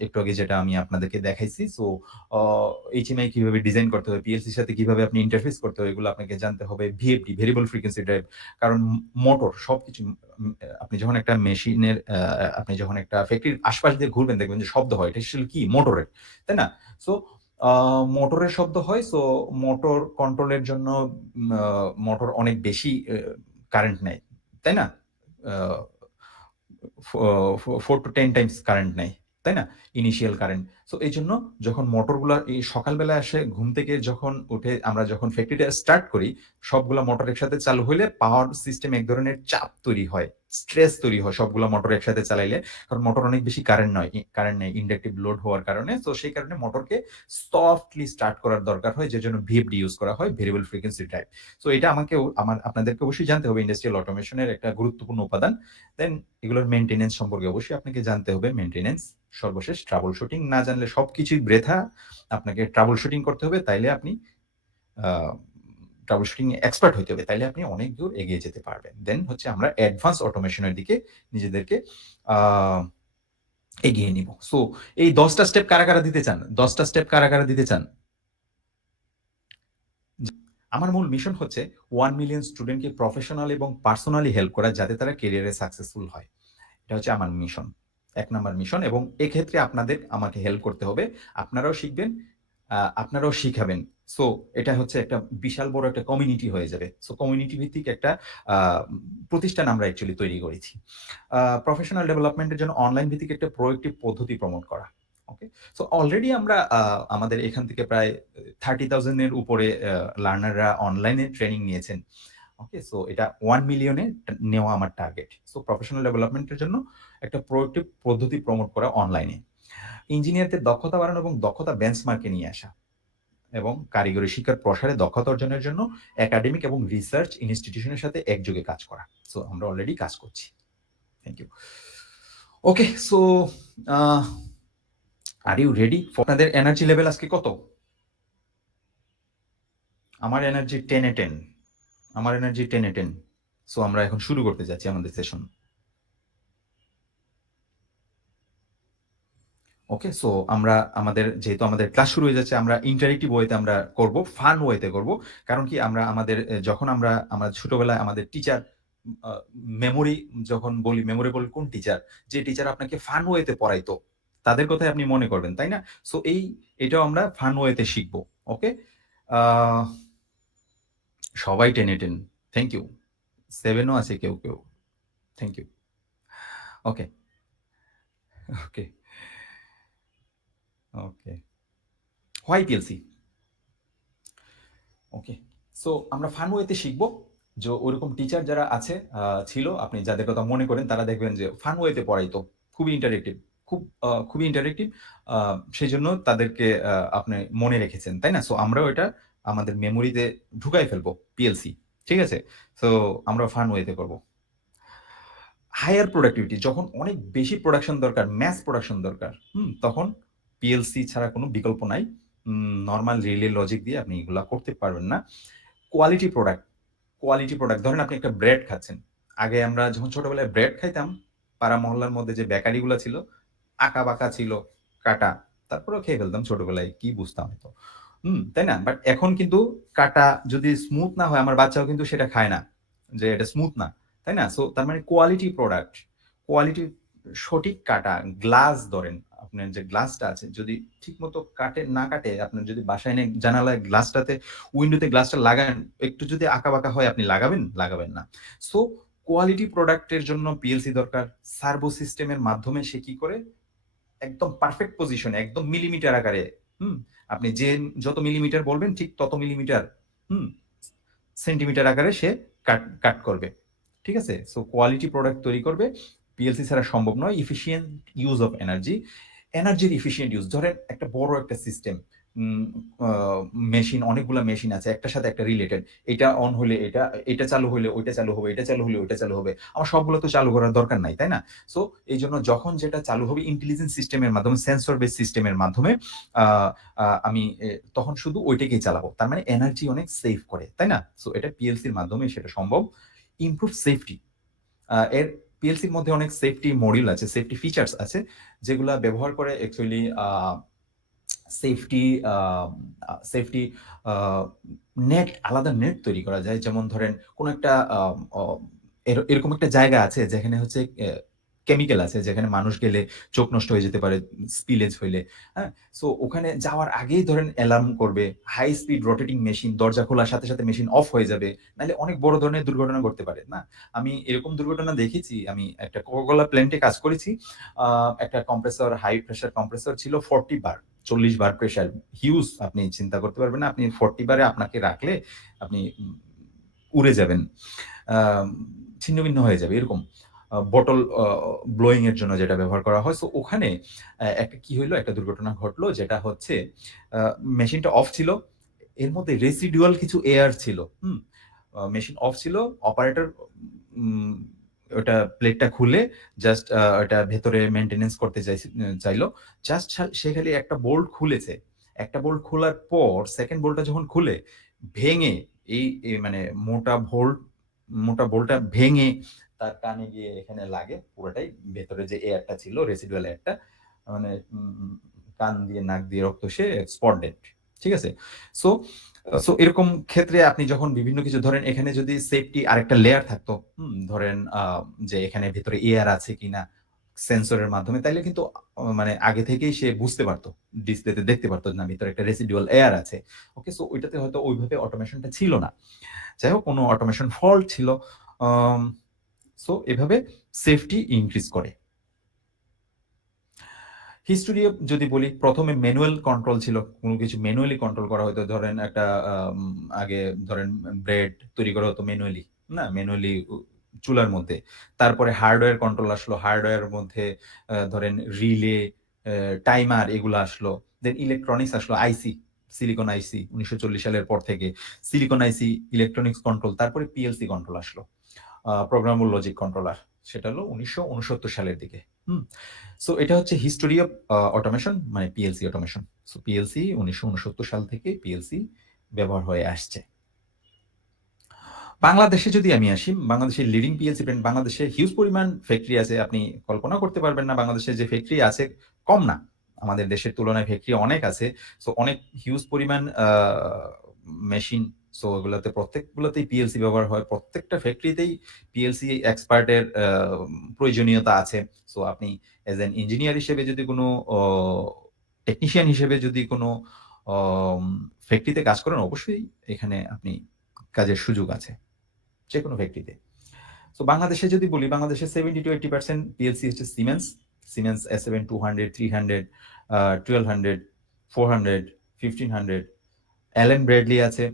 একটু আগে যেটা আমি আপনাদেরকে দেখাইছি। সো অ এইচএমআই কিভাবে ডিজাইন করতে হবে, পিএলসির সাথে কিভাবে আপনি ইন্টারফেস করতে হবে, এগুলো আপনাকে জানতে হবে। VFD, variable frequency drive. কারণ মোটর সবকিছু, আপনি যখন একটা মেশিনের আপনি যখন একটা ফ্যাক্টরির আশপাশ দিয়ে ঘুরবেন, দেখবেন যে শব্দ হয়। এটা আসলে কি? মোটরের। তাই না? সো আ মোটরের শব্দ হয়। সো মোটর কন্ট্রোলের জন্য মোটর অনেক বেশি কারেন্ট নেয়। তাই না? আ ফ ফ 4 to 10 টাইমস কারেন্ট নেয়। তাই না? Initial current. সো এইজন্য যখন মোটরগুলা এই সকালবেলা আসে ঘুম থেকে যখন উঠে আমরা যখন ফ্যাক্টরিটা স্টার্ট করি, সবগুলা মোটর একসাথে চালু হইলে পাওয়ার সিস্টেম এক ধরনের চাপ তৈরি হয়। স্ট্রেস তৈরি হয় সবগুলা মোটর একসাথে চালাইলে। কারণ মোটর অনেক বেশি কারেন্ট নেয় ইন্ডাকটিভ লোড হওয়ার কারণে। সো সেই কারণে মোটরকে সফটলি স্টার্ট করার দরকার হয়, যেজন্য ভিএফডি ইউজ করা হয়, ভেরিয়েবল ফ্রিকোয়েন্সি ড্রাইভ। সো এটা আমাকেও আপনাদেরকে অবশ্যই জানতে হবে, ইন্ডাস্ট্রিয়াল অটোমেশন এর একটা গুরুত্বপূর্ণ উপাদান। দেন এগুলোর মেইনটেন্যান্স সম্পর্কে অবশ্যই আপনাকে জানতে হবে। মেইনটেন্যান্স, সর্বশেষ ট্রাবল শুটিং। না জানলে সবকিছুই বৃথা। আপনাকে ট্রাবল শুটিং করতে হবে। তাইলে আপনি আ ট্রাবল শুটিং এ এক্সপার্ট হইতে হবে। তাইলে আপনি অনেক দূর এগিয়ে যেতে পারবেন। দেন হচ্ছে আমরা অ্যাডভান্স অটোমেশন এর দিকে নিজেদেরকে আ এগিয়ে নিব। সো এই ১০ টা স্টেপ কারা দিতে চান? ১০ টা স্টেপ কারা দিতে চান? জি। আমার মূল মিশন হচ্ছে 1 মিলিয়ন স্টুডেন্টকে প্রফেশনাল এবং পার্সোনালি হেল্প করা, যাতে তারা ক্যারিয়ারে সাকসেসফুল হয়। এটা হচ্ছে আমার মিশন। ১ নাম্বার মিশন, এবং এক্ষেত্রে আপনাদের আমাকে হেল্প করতে হবে। আপনারাও শিখবেন, আপনারাও শিখাবেন। সো এটা হচ্ছে একটা বিশাল বড় একটা কমিউনিটি হয়ে যাবে। সো কমিউনিটি ভিত্তিক একটা আ প্রতিষ্ঠান আমরা অ্যাকচুয়ালি তৈরি করেছি। প্রফেশনাল ডেভেলপমেন্ট এর জন্য অনলাইন ভিত্তিক একটা প্রোয়েক্টিভ পদ্ধতি প্রমোট করা। ওকে? সো অলরেডি আমরা আমাদের এখান থেকে প্রায় 30,000 এর উপরে লার্নাররা অনলাইনে ট্রেনিং নিয়েছেন। ওকে? সো এটা 1 মিলিয়নে নেওয়া আমার টার্গেট। সো প্রফেশনাল ডেভেলপমেন্ট এর জন্য একটা প্রোয়েক্টিভ পদ্ধতি প্রমোট করা অনলাইনে। ইঞ্জিনিয়ারদের দক্ষতা বাড়ানো এবং দক্ষতা বেঞ্চমার্কে নিয়ে আসা, এবং কারিগরি শিক্ষার প্রসারে দক্ষতা অর্জনের জন্য একাডেমিক এবং রিসার্চ ইনস্টিটিউশনের সাথে একযোগে কাজ করা। সো আমরা অলরেডি কাজ করছি। Thank you. Okay, so uh are you ready? আপনাদের এনার্জি লেভেল আজকে কত? আমার এনার্জি 10 এ 10। আমার এনার্জি 10 এ 10। সো আমরা এখন শুরু করতে যাচ্ছি আমাদের সেশন। ওকে, সো আমরা যেহেতু আমাদের ক্লাস শুরু হয়ে যাচ্ছে, আমরা ইন্টারেক্টিভ ওয়েতে আমরা করব, ফান ওয়েতে করব। কারণ কি, আমরা যখন আমরা ছোটবেলায় আমাদের টিচার আ মেমোরি যখন বলি মেমোরেবল কোন টিচার? যে টিচার আপনাকে ফান ওয়েতে পড়াইতো। তাদের কথাই আপনি মনে করবেন, তাই না? সো এটাও আমরা ফান ওয়েতে শিখব। ওকে? আ সবাই 10/10 থ্যাংক ইউ। 7 ও আছে কেউ। Thank you. Okay, okay, okay. Why PLC? Okay. So আমরা ফান ওয়েতে শিখব। যে ওরকম টিচার যারা আছে ছিল আপনি যাদের কথা মনে করেন তারা দেখবেন যে ফান ওয়েতে পড়াইতো। খুবই ইন্টারেক্টিভ। খুবই ইন্টারেক্টিভ। আ সেজন্য তাদেরকে আপনি মনে রেখেছেন। তাই না? সো আমরাও এটা আমাদের মেমোরিতে ঢুকায় ফেলবো পিএলসি। ঠিক আছে? সো আমরা ফান ওয়েতে করব। হায়ার প্রোডাক্টিভিটি যখন অনেক বেশি প্রোডাকশন দরকার, ম্যাস প্রোডাকশন দরকার, তখন পিএলসি ছাড়া কোনো বিকল্প নাই। নরমাল রিলে লজিক দিয়ে আপনি এগুলা করতে পারবেন না। কোয়ালিটি প্রোডাক্ট, কোয়ালিটি প্রোডাক্ট ধরেন আপনি একটা ব্রেড খাচ্ছেন। আগে আমরা যখন ছোটবেলায় ব্রেড খাইতাম, পাড়া মহল্লার মধ্যে যে বেকারিগুলা ছিল, আঁকা-বাঁকা ছিল, কাটা। তারপরেও খেয়ে ফেলতাম ছোটবেলায়। কি বুঝতাম এত? তাই না? বাট এখন কিন্তু কাটা যদি স্মুথ না হয় আমার বাচ্চাও কিন্তু সেটা খায় না। যে এটা স্মুথ না। তাই না? সো তার মানে কোয়ালিটি প্রোডাক্ট, কোয়ালিটি সঠিক কাটা, গ্লাস ধরেন, আপনার যে গ্লাসটা আছে যদি ঠিকমতো না কাটে, আপনার যদি বাসায় এনে জানালায় গ্লাসটাতে উইন্ডোতে গ্লাসটা লাগান, একটু যদি আঁকা-বাঁকা হয় আপনি লাগাবেন? লাগাবেন না। সো কোয়ালিটি প্রোডাক্ট এর জন্য পিএলসি দরকার। সার্ভো সিস্টেমের মাধ্যমে সে কি করে? একদম পারফেক্ট পজিশনে, একদম মিলিমিটার আকারে, হুম? আপনি যত মিলিমিটার বলবেন ঠিক তত মিলিমিটার, হুম? সেন্টিমিটার আকারে সে কাট কাট করবে। ঠিক আছে? সো কোয়ালিটি প্রোডাক্ট তৈরি করবে। পিএলসি ছাড়া সম্ভব নয়। Efficient use of energy. এনার্জির এফিশিয়েন্ট ইউজ। ধরেন একটা বড় একটা সিস্টেম। উম আ মেশিন অনেকগুলা মেশিন আছে। একটার সাথে একটা রিলেটেড। এটা অন হলে এটা চালু হলে ওইটা চালু হবে, এটা চালু হলে ওইটা চালু হবে। আমার সবগুলো তো চালু করার দরকার নাই, তাই না? সো এইজন্য যখন যেটা চালু হবে ইন্টেলিজেন্স সিস্টেমের মাধ্যমে, সেন্সর বেস সিস্টেমের মাধ্যমে আ আমি তখন শুধু ওইটাকেই চালাবো। তার মানে এনার্জি অনেক সেভ করে, তাই না? সো এটা পিএলসির মাধ্যমেই সেটা সম্ভব। Improve safety. এর পিএলসির মধ্যে অনেক সেফটি মডিউল আছে, সেফটি ফিচারস আছে যেগুলা ব্যবহার করে অ্যাকচুয়ালি সেফটি আ আ সেফটি আ আলাদা নেট তৈরি করা যায়। যেমন ধরেন কোন একটা আ অ এরকম একটা জায়গা আছে যেখানে হচ্ছে কেমিক্যাল আছে যেখানে মানুষ গেলে চোখ নষ্ট হয়ে যেতে পারে স্পিলেজ হইলে। হ্যাঁ? সো ওখানে যাওয়ার আগেই ধরেন অ্যালার্ম করবে। হাই স্পিড রোটেটিং মেশিন দরজা খোলার সাথে মেশিন অফ হয়ে যাবে। নাইলে অনেক বড় ধরনের দুর্ঘটনা ঘটতে পারে। না? আমি এরকম দুর্ঘটনা দেখেছি। আমি একটা কোকা-কোলা প্ল্যান্টে কাজ করেছি। আ একটা কম্প্রেসর, হাই প্রেশার কম্প্রেসর ছিল 40 বার। ৪০ বার প্রেশার। হিউজ আপনি চিন্তা করতে পারবেন না। আপনি 40 বারে আপনাকে রাখলে আপনি উড়ে যাবেন। আম ছিন্নভিন্ন হয়ে যাবে এরকম। বটল ব্লোয়িং এর জন্য যেটা ব্যবহার করা হয়। সো ওখানে একটা কি হইলো? একটা দুর্ঘটনা ঘটলো যেটা হচ্ছে আ মেশিনটা অফ ছিল। এর মধ্যে রেসিডুয়াল কিছু এয়ার ছিল। মেশিন অফ ছিল। অপারেটর উম ওটা প্লেটটা খুলে জাস্ট ওটা ভেতরে মেইনটেন্যান্স করতে চাইলো। জাস্ট সে খালি একটা বোল্ট খুলেছে। একটা বোল্ট খোলার পর 2nd বোল্টটা যখন খুলে ভেঙে মানে মোটা বোল্টটা ভেঙে তার কানে গিয়ে এখানে লাগে পুরোটাই। ভেতরে যে এয়ারটা ছিল রেসিডুয়াল এয়ারটা মানে কান দিয়ে নাক দিয়ে রক্ত সে স্পট ডেড। ঠিক আছে? সো এরকম ক্ষেত্রে আপনি যখন বিভিন্ন কিছু ধরেন এখানে যদি সেফটি আরেকটা লেয়ার থাকতো, ধরেন যে এখানে ভেতরে এয়ার আছে কিনা সেন্সরের মাধ্যমে তাইলে কিন্তু মানে আগে থেকেই সে বুঝতে পারত। ডিসপ্লেতে দেখতে পারত না ভিতরে একটা রেসিডুয়াল এয়ার আছে। ওকে? সো ওইটাতে হয়তো ওইভাবে অটোমেশনটা ছিল না। যাই হোক কোনো অটোমেশন ফল্ট ছিল। আম সো এভাবে সেফটি ইনক্রিজ করে। হিস্টোরি যদি বলি ১ম এ ম্যানুয়াল কন্ট্রোল ছিল। কোন কিছু ম্যানুয়ালি কন্ট্রোল করা হইতো। ধরেন একটা আম আগে ধরেন ব্রেড তৈরি করা হতো ম্যানুয়ালি, না? ম্যানুয়ালি চুলার মধ্যে। তারপরে হার্ডওয়্যার কন্ট্রোল আসলো। হার্ডওয়্যারের মধ্যে ধরেন রিলে, টাইমার এগুলো আসলো। দেন ইলেকট্রনিক্স আসলো আইসি, সিলিকন আইসি ১৯৪০ সালের পর থেকে। সিলিকন আইসি, ইলেকট্রনিক্স কন্ট্রোল, তারপরে পিএলসি কন্ট্রোল আসলো। Programmable logic controller. সেটা হলো ১৯৬৯ সালের দিকে। হুম? সো এটা হচ্ছে হিস্টোরি অফ অটোমেশন মানে পিএলসি অটোমেশন। সো পিএলসি ১৯৬৯ সাল থেকে পিএলসি ব্যবহার হয়ে আসছে। বাংলাদেশে যদি আমি আসি, বাংলাদেশের লিডিং পিএলসি ব্র্যান্ড বাংলাদেশে হিউজ পরিমাণ ফ্যাক্টরি আছে। আপনি কল্পনাও করতে পারবেন না বাংলাদেশে যে ফ্যাক্টরি আছে কম না। আমাদের দেশের তুলনায় ফ্যাক্টরি অনেক আছে। সো অনেক হিউজ পরিমাণ মেশিন সো এগুলাতে প্রত্যেকগুলোতেই পিএলসি ব্যবহার হয়। প্রত্যেকটা ফ্যাক্টরিতেই পিএলসি এক্সপার্টের প্রয়োজনীয়তা আছে। সো আপনি অ্যাজ অ্যান ইঞ্জিনিয়ার হিসেবে যদি কোনো অ টেকনিশিয়ান হিসেবে যদি কোনো অম ফ্যাক্টরিতে কাজ করেন, অবশ্যই এখানে আপনি কাজের সুযোগ আছে। যেকোনো ফ্যাক্টরিতে। সো বাংলাদেশে যদি বলি, বাংলাদেশে 70-80% পিএলসি হচ্ছে siemens, siemens S7 200, 300, 1200, 400, 1500, Allen Bradley আছে।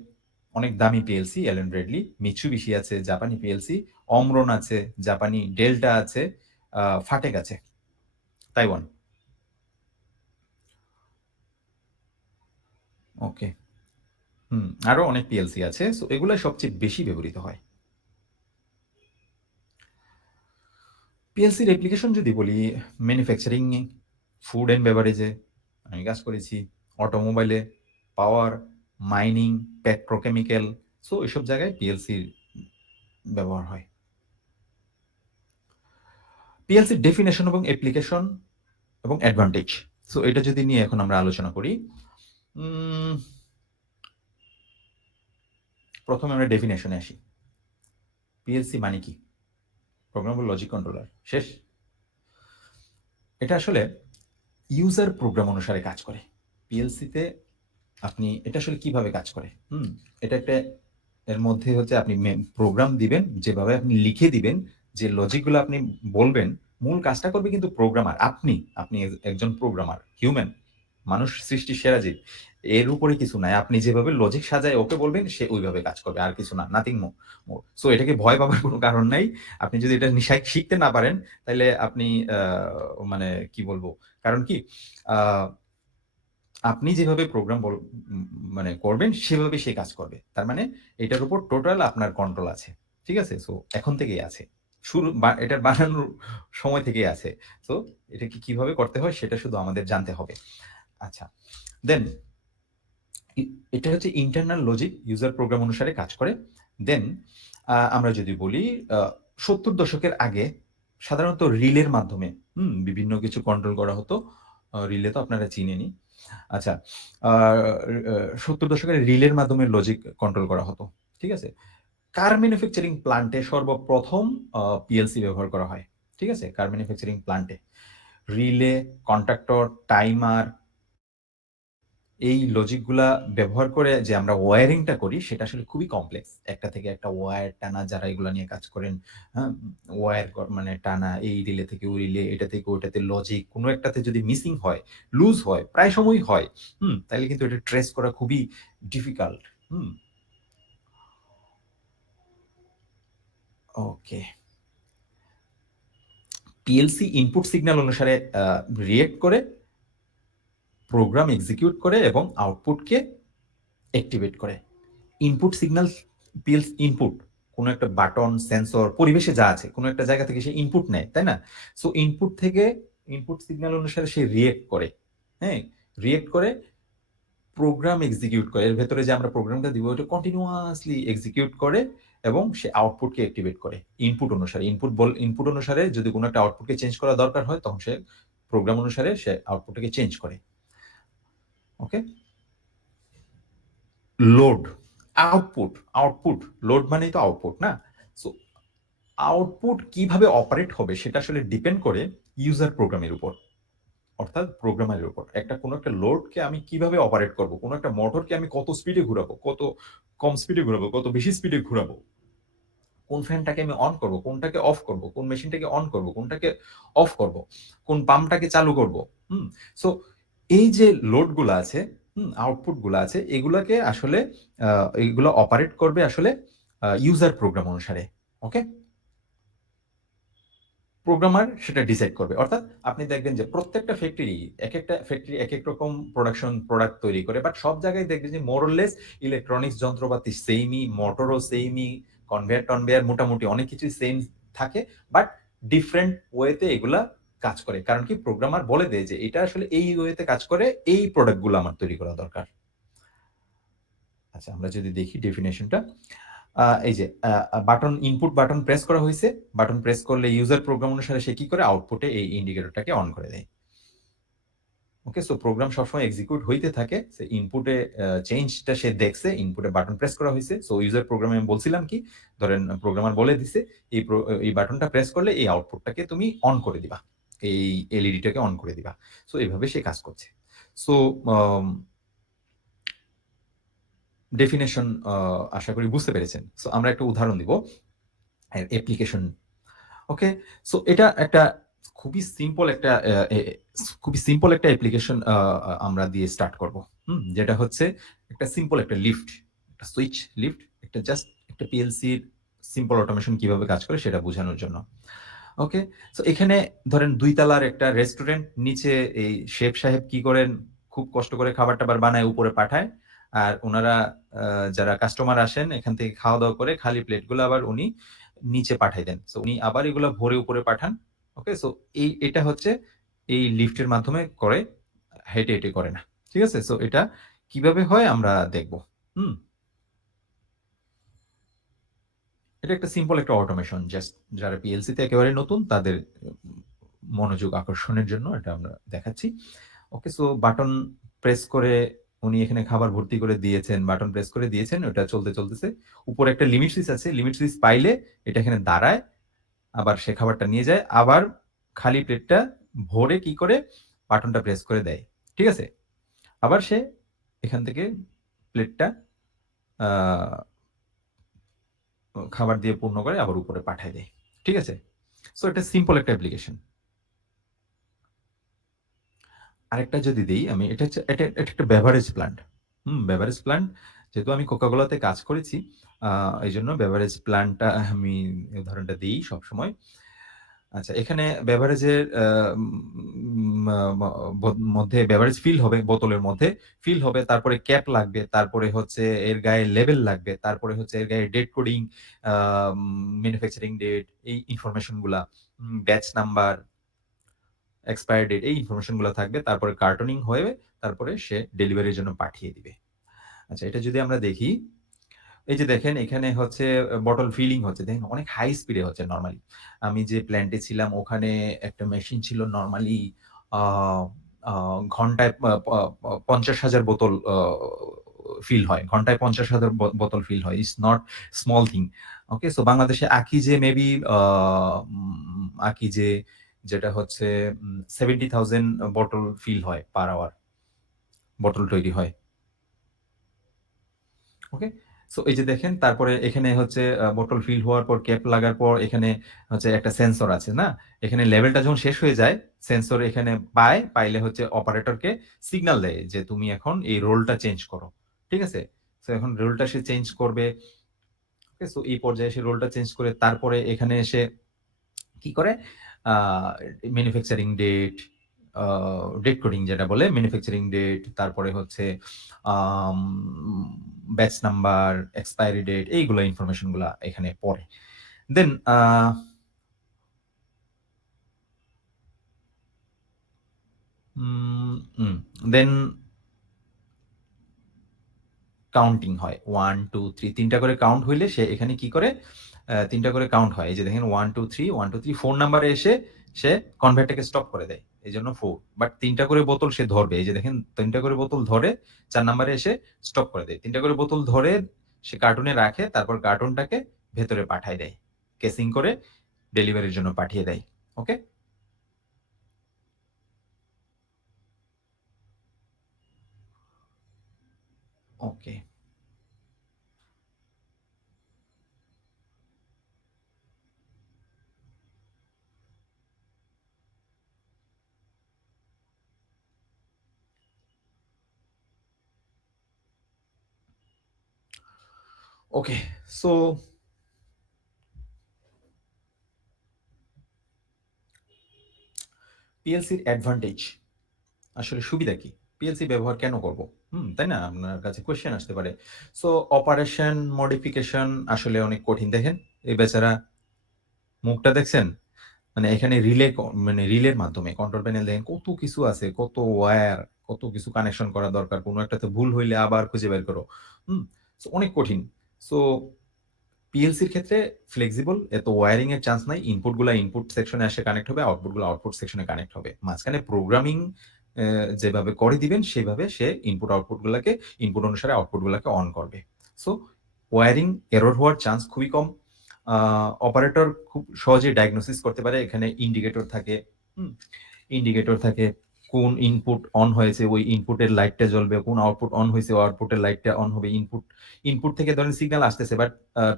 অনেক দামি পিএলসি অ্যালেন ব্র্যাডলি, মিৎসুবিশি আছে, জাপানি পিএলসি, অমরন আছে, জাপানি, ডেল্টা আছে, ফাটেক আছে, তাইওয়ান। ওকে। আরো অনেক পিএলসি আছে। সো এগুলাই সবচেয়ে বেশি ব্যবহৃত হয়। পিএলসির অ্যাপ্লিকেশন যদি বলি, ম্যানুফ্যাকচারিং এ, ফুড অ্যান্ড বেভারেজে আমি কাজ করেছি, অটোমোবাইলে, পাওয়ার, মাইনিং, পেট্রোকেমিক্যাল। সো এসব জায়গায় পিএলসির ব্যবহার হয়। পিএলসির ডেফিনেশন এবং অ্যাপ্লিকেশন এবং অ্যাডভান্টেজ। সো এটা যদি নিয়ে এখন আমরা আলোচনা করি। উম প্রথমে আমরা ডেফিনেশনে আসি। পিএলসি মানে কি? Programmable logic controller. শেষ? এটা আসলে ইউজার প্রোগ্রাম অনুসারে কাজ করে। পিএলসিতে আপনি এটা আসলে কিভাবে কাজ করে? এটা একটা, এর মধ্যে হচ্ছে আপনি প্রোগ্রাম দিবেন, যেভাবে আপনি লিখে দিবেন, যে লজিক গুলো আপনি বলবেন, মূল কাজটা করবে কিন্তু প্রোগ্রামার। আপনি একজন প্রোগ্রামার, হিউম্যান, মানুষ সৃষ্টির সেরা জীব। এর উপরে কিছু নাই। আপনি যেভাবে লজিক সাজায় ওকে বলবেন, সে ওইভাবে কাজ করবে। আর কিছু না, নাথিং মোর। সো এটাকে ভয় পাবার কোনো কারণ নাই। আপনি যদি এটা শিখতে না পারেন, তাইলে আপনি আ মানে কি বলবো? কারণ কি? আ আপনি যেভাবে প্রোগ্রাম মানে করবেন, সেভাবে সে কাজ করবে। তার মানে এটার উপর টোটাল আপনার কন্ট্রোল আছে। ঠিক আছে? সো এখন থেকেই আছে। এটার বানানোর সময় থেকেই আছে। সো এটাকে কিভাবে করতে হয় সেটা শুধু আমাদের জানতে হবে। আচ্ছা। দেন ই এটা হচ্ছে ইন্টারনাল লজিক, ইউজার প্রোগ্রাম অনুসারে কাজ করে। দেন আমরা যদি বলি, আ ৭০ দশকের আগে সাধারণত রিলের মাধ্যমে বিভিন্ন কিছু কন্ট্রোল করা হতো। রিলে তো আপনারা চিনেনই। আচ্ছা, আ আ ৭০ দশকের রিলের মাধ্যমে লজিক কন্ট্রোল করা হতো। ঠিক আছে? কার ম্যানুফ্যাকচারিং প্ল্যান্টে সর্বপ্রথম পিএলসি ব্যবহার করা হয়। ঠিক আছে? কার ম্যানুফ্যাকচারিং প্ল্যান্টে। রিলে, কন্ট্যাক্টর, টাইমার, এই লজিক গুলা ব্যবহার করে যে আমরা ওয়্যারিংটা করি, সেটা আসলে খুবই কমপ্লেক্স। একটা থেকে একটা ওয়্যার টানা, যারা এগুলা নিয়ে কাজ করেন, হ্যাঁ? ওয়্যার মানে টানা, এই রিলে থেকে ওই রিলে, এটা থেকে ওটাতে লজিক, কোন একটাতে যদি মিসিং হয়, লুজ হয়, প্রায় সময়ই হয়, তাইলে কিন্তু এটা ট্রেস করা খুবই ডিফিকাল্ট। হুম? ওকে। পিএলসি ইনপুট সিগন্যাল অনুসারে রিঅ্যাক্ট করে, প্রোগ্রাম এক্সিকিউট করে এবং আউটপুটকে অ্যাক্টিভেট করে। ইনপুট সিগন্যাল, ইনপুট, কোনো একটা বাটন, সেন্সর, পরিবেশে যা আছে, কোনো একটা জায়গা থেকে সে ইনপুট নেয়, তাই না? সো ইনপুট থেকে, ইনপুট সিগন্যাল অনুসারে সে রিঅ্যাক্ট করে। হ্যাঁ? রিঅ্যাক্ট করে প্রোগ্রাম এক্সিকিউট করে। এর ভেতরে যে আমরা প্রোগ্রামটা দিব, ওটা কন্টিনিউয়াসলি এক্সিকিউট করে এবং সে আউটপুটকে অ্যাক্টিভেট করে। ইনপুট অনুসারে যদি কোনো একটা আউটপুটকে চেঞ্জ করা দরকার হয়, তখন সে প্রোগ্রাম অনুসারে সে আউটপুটটাকে চেঞ্জ করে। ওকে? লোড, আউটপুট, লোড মানেই তো আউটপুট, না? সো আউটপুট কিভাবে অপারেট হবে সেটা আসলে ডিপেন্ড করে ইউজার প্রোগ্রামের উপর। অর্থাৎ প্রোগ্রামারের উপর। কোনো একটা লোডকে আমি কিভাবে অপারেট করব? কোনো একটা মোটরকে আমি কত স্পিডে ঘুরাবো? কত কম স্পিডে ঘুরাবো? কত বেশি স্পিডে ঘুরাবো? কোন ফ্যানটাকে আমি অন করব? কোনটাকে অফ করব? কোন মেশিনটাকে অন করব? কোনটাকে অফ করব? কোন পাম্পটাকে চালু করব? হুম? সো এই যে লোড গুলা আছে, আউটপুট গুলা আছে, এগুলাকে আসলে আ এগুলো অপারেট করবে আসলে ইউজার প্রোগ্রাম অনুসারে। ওকে? প্রোগ্রামার সেটা ডিসাইড করবে। অর্থাৎ আপনি দেখবেন যে প্রত্যেকটা একেকটা ফ্যাক্টরি একেক রকম প্রোডাক্ট তৈরি করে। বাট সব জায়গায় দেখবেন যে মোর অর লেস ইলেকট্রনিক্স যন্ত্রপাতি সেইমই, মোটরও সেইমই, কনভেয়ার মোটামুটি অনেক কিছুই সেইম থাকে। বাট ডিফারেন্ট ওয়েতে এগুলা কাজ করে। কারণ কি, প্রোগ্রামার বলে দেয় যে এটা আসলে এই ওয়েতে কাজ করে, এই প্রোডাক্ট গুলো আমার তৈরি করা দরকার। আচ্ছা, আমরা যদি দেখি ডেফিনিশনটা, এই যে ইনপুট বাটন প্রেস করা হইছে। বাটন প্রেস করলে ইউজার প্রোগ্রাম অনুসারে সে কি করে, আউটপুটে এই ইন্ডিকেটরটাকে অন করে দেয়। ওকে? সো প্রোগ্রাম সবসময় এক্সিকিউট হইতে থাকে। সে ইনপুটে চেঞ্জটা সে দেখছে, ইনপুটে বাটন প্রেস করা হইছে। সো ইউজার প্রোগ্রামে আমি বলছিলাম কি, ধরেন প্রোগ্রামার বলে দিছে, এই বাটনটা প্রেস করলে এই আউটপুটটাকে তুমি অন করে দিবা। এই এলইডিটাকে অন করে দিবা। সো এভাবে সে কাজ করছে। সো আম ডেফিনিশন আশা করি বুঝতে পেরেছেন। সো আমরা একটা উদাহরণ দিব। অ্যাপ্লিকেশন। ওকে? সো এটা একটা খুবই সিম্পল একটা খুবই সিম্পল একটা অ্যাপ্লিকেশন আমরা দিয়ে স্টার্ট করব। যেটা হচ্ছে একটা সিম্পল একটা লিফট, একটা সুইচ লিফট, একটা জাস্ট একটা পিএলসির সিম্পল অটোমেশন কিভাবে কাজ করে সেটা বোঝানোর জন্য। ওকে? সো এখানে ধরেন ২ তালার একটা রেস্টুরেন্ট, নিচে এই শেফ সাহেব কি করেন, খুব কষ্ট করে খাবার-টাবার বানায় উপরে পাঠায়। আর উনারা আ যারা কাস্টমার আসেন এখান থেকে খাওয়া-দাওয়া করে খালি প্লেটগুলো আবার উনি নিচে পাঠায় দেন। সো উনি আবার এগুলা ভরে উপরে পাঠান। ওকে? সো এটা হচ্ছে এই লিফটের মাধ্যমে করে, হেঁটে, হেঁটে করে না। ঠিক আছে? সো এটা কিভাবে হয় আমরা দেখব। হুম? এটা একটা সিম্পল একটা অটোমেশন। জাস্ট যারা পিএলসি তে একেবারে নতুন তাদের মনোযোগ আকর্ষণের জন্য এটা আমরা দেখাচ্ছি। ওকে, সো বাটন প্রেস করে উনি এখানে খাবার ভর্তি করে দিয়েছেন। বাটন প্রেস করে দিয়েছেন। ওটা চলতেছে। উপরে একটা লিমিট সুইচ আছে। লিমিট সুইচ পাইলে এটা এখানে দাঁড়ায়। আবার সে খাবারটা নিয়ে যায়। আবার খালি প্লেটটা ভরে কি করে বাটনটা প্রেস করে দেয়। ঠিক আছে? আবার সে এখান থেকে প্লেটটা আ খাবার দিয়ে পূর্ণ করে আবার উপরে পাঠায় দেয়। ঠিক আছে? সো এটা সিম্পল একটা অ্যাপ্লিকেশন। আরেকটা যদি দেই আমি, এটা হচ্ছে এটা একটা বেভারেজ প্ল্যান্ট। বেভারেজ প্ল্যান্ট, যেহেতু আমি কোকা-কোলা তে কাজ করেছি, আ এজন্য বেভারেজ প্ল্যান্টটা আমি উদাহরণটা দেই সবসময়। আচ্ছা, এখানে বেভারেজের ম ম ব মধ্যে বেভারেজ ফিল হবে, বোতলের মধ্যে ফিল হবে। তারপরে ক্যাপ লাগবে। তারপরে হচ্ছে এর গায়ে লেবেল লাগবে। তারপরে হচ্ছে এর গায়ে ডেট কোডিং, আম ম্যানুফ্যাকচারিং ডেট, এই ইনফরমেশন গুলা, ব্যাচ নাম্বার, এক্সপায়ার ডেট, এই ইনফরমেশন গুলা থাকবে। তারপরে কার্টনিং হয়ে তারপরে সে ডেলিভারির জন্য পাঠিয়ে দিবে। আচ্ছা, এটা যদি আমরা দেখি, এই যে দেখেন এখানে হচ্ছে বটল ফিলিং হচ্ছে। দেখেন অনেক হাই স্পিডে হচ্ছে নরমালি। আমি যে প্ল্যান্টে ছিলাম ওখানে একটা মেশিন ছিল নরমালি আ আ ঘন্টায় প প প ৫০,০০০ বোতল ফিল হয়। ঘন্টায় ৫০,০০০ বোতল ফিল হয়। It's not small thing. Okay? So বাংলাদেশে আকিজে মেবি আকিজে যেটা হচ্ছে ৭০,০০০ বটল ফিল হয় পার আওয়ার। বটল তৈরি হয়। ওকে? সো এই যে দেখেন তারপরে এখানে হচ্ছে বোতল ফিল হওয়ার পর ক্যাপ লাগার পর এখানে হচ্ছে একটা সেন্সর আছে না? এখানে লেভেলটা যখন শেষ হয়ে যায়, সেন্সর এখানে পাইলে হচ্ছে অপারেটরকে সিগনাল দেয় যে তুমি এখন এই রোলটা চেঞ্জ করো। ঠিক আছে? সো এখন রোলটা সে চেঞ্জ করবে। ওকে? সো এই পর্যায়ে সে রোলটা চেঞ্জ করে তারপরে এখানে এসে কি করে? Uh manufacturing date, uh date coding যেটা বলে ম্যানুফ্যাকচারিং ডেট, তারপরে হচ্ছে um batch number, expiry date, এইগুলা ইনফরমেশন গুলা এখানে পড়ে। দেন উম উম দেন কাউন্টিং হয়। 1, 2, 3 ৩ টা করে কাউন্ট হইলে সে এখানে কি করে? ৩ টা করে কাউন্ট হয়। এই যে দেখেন 1, 2, 3, 1, 2, 3, 4 নাম্বারে এসে সে কনভেয়ারটাকে স্টপ করে দেয়। এজন্য 4। বাট ৩ টা করে বোতল সে ধরবে। এই যে দেখেন ৩ টা করে বোতল ধরে ৪ নাম্বারে এসে স্টপ করে দেয়। ৩ টা করে বোতল ধরে সে কার্টুনে রাখে। তারপর কার্টুনটাকে ভেতরে পাঠায় দেয়। কেসিং করে ডেলিভারির জন্য পাঠিয়ে দেয়। ওকে? Okay, okay. সো পিএলসির অ্যাডভান্টেজ, আসলে সুবিধা কি? পিএলসি ব্যবহার কেন করব? তাই না? আপনার কাছে কোয়েশ্চেন আসতে পারে। সো অপারেশন মডিফিকেশন আসলে অনেক কঠিন। দেখেন, এই বেচারা মুখটা দেখছেন? মানে এখানে মানে রিলের মাধ্যমে কন্ট্রোল প্যানেল দেখেন কত কিছু আছে, কত ওয়্যার, কত কিছু কানেকশন করা দরকার। কোন একটাতে ভুল হইলে আবার খুঁজে বের করো। হুম? সো অনেক কঠিন। সো পিএলসির ক্ষেত্রে ফ্লেক্সিবল, এত ওয়্যারিং এর চান্স নাই। ইনপুট গুলা ইনপুট সেকশনে এসে কানেক্ট হবে, আউটপুট গুলো আউটপুট সেকশনে কানেক্ট হবে। মাঝখানে প্রোগ্রামিং যেভাবে করে দিবেন সেভাবে সে ইনপুট অনুসারে আউটপুট গুলাকে অন করবে। সো ওয়্যারিং এরর হওয়ার চান্স খুবই কম। আ অপারেটর খুব সহজেই ডায়াগনোসিস করতে পারে। এখানে ইন্ডিকেটর থাকে, হুম? ইন্ডিকেটর থাকে। কোন ইনপুট অন হয়েছে ওই ইনপুটের লাইটটা জ্বলবে, কোন আউটপুট অন হইছে ও আউটপুটের লাইটটা অন হবে। ইনপুট থেকে ধরেন সিগন্যাল আসতেছে বাট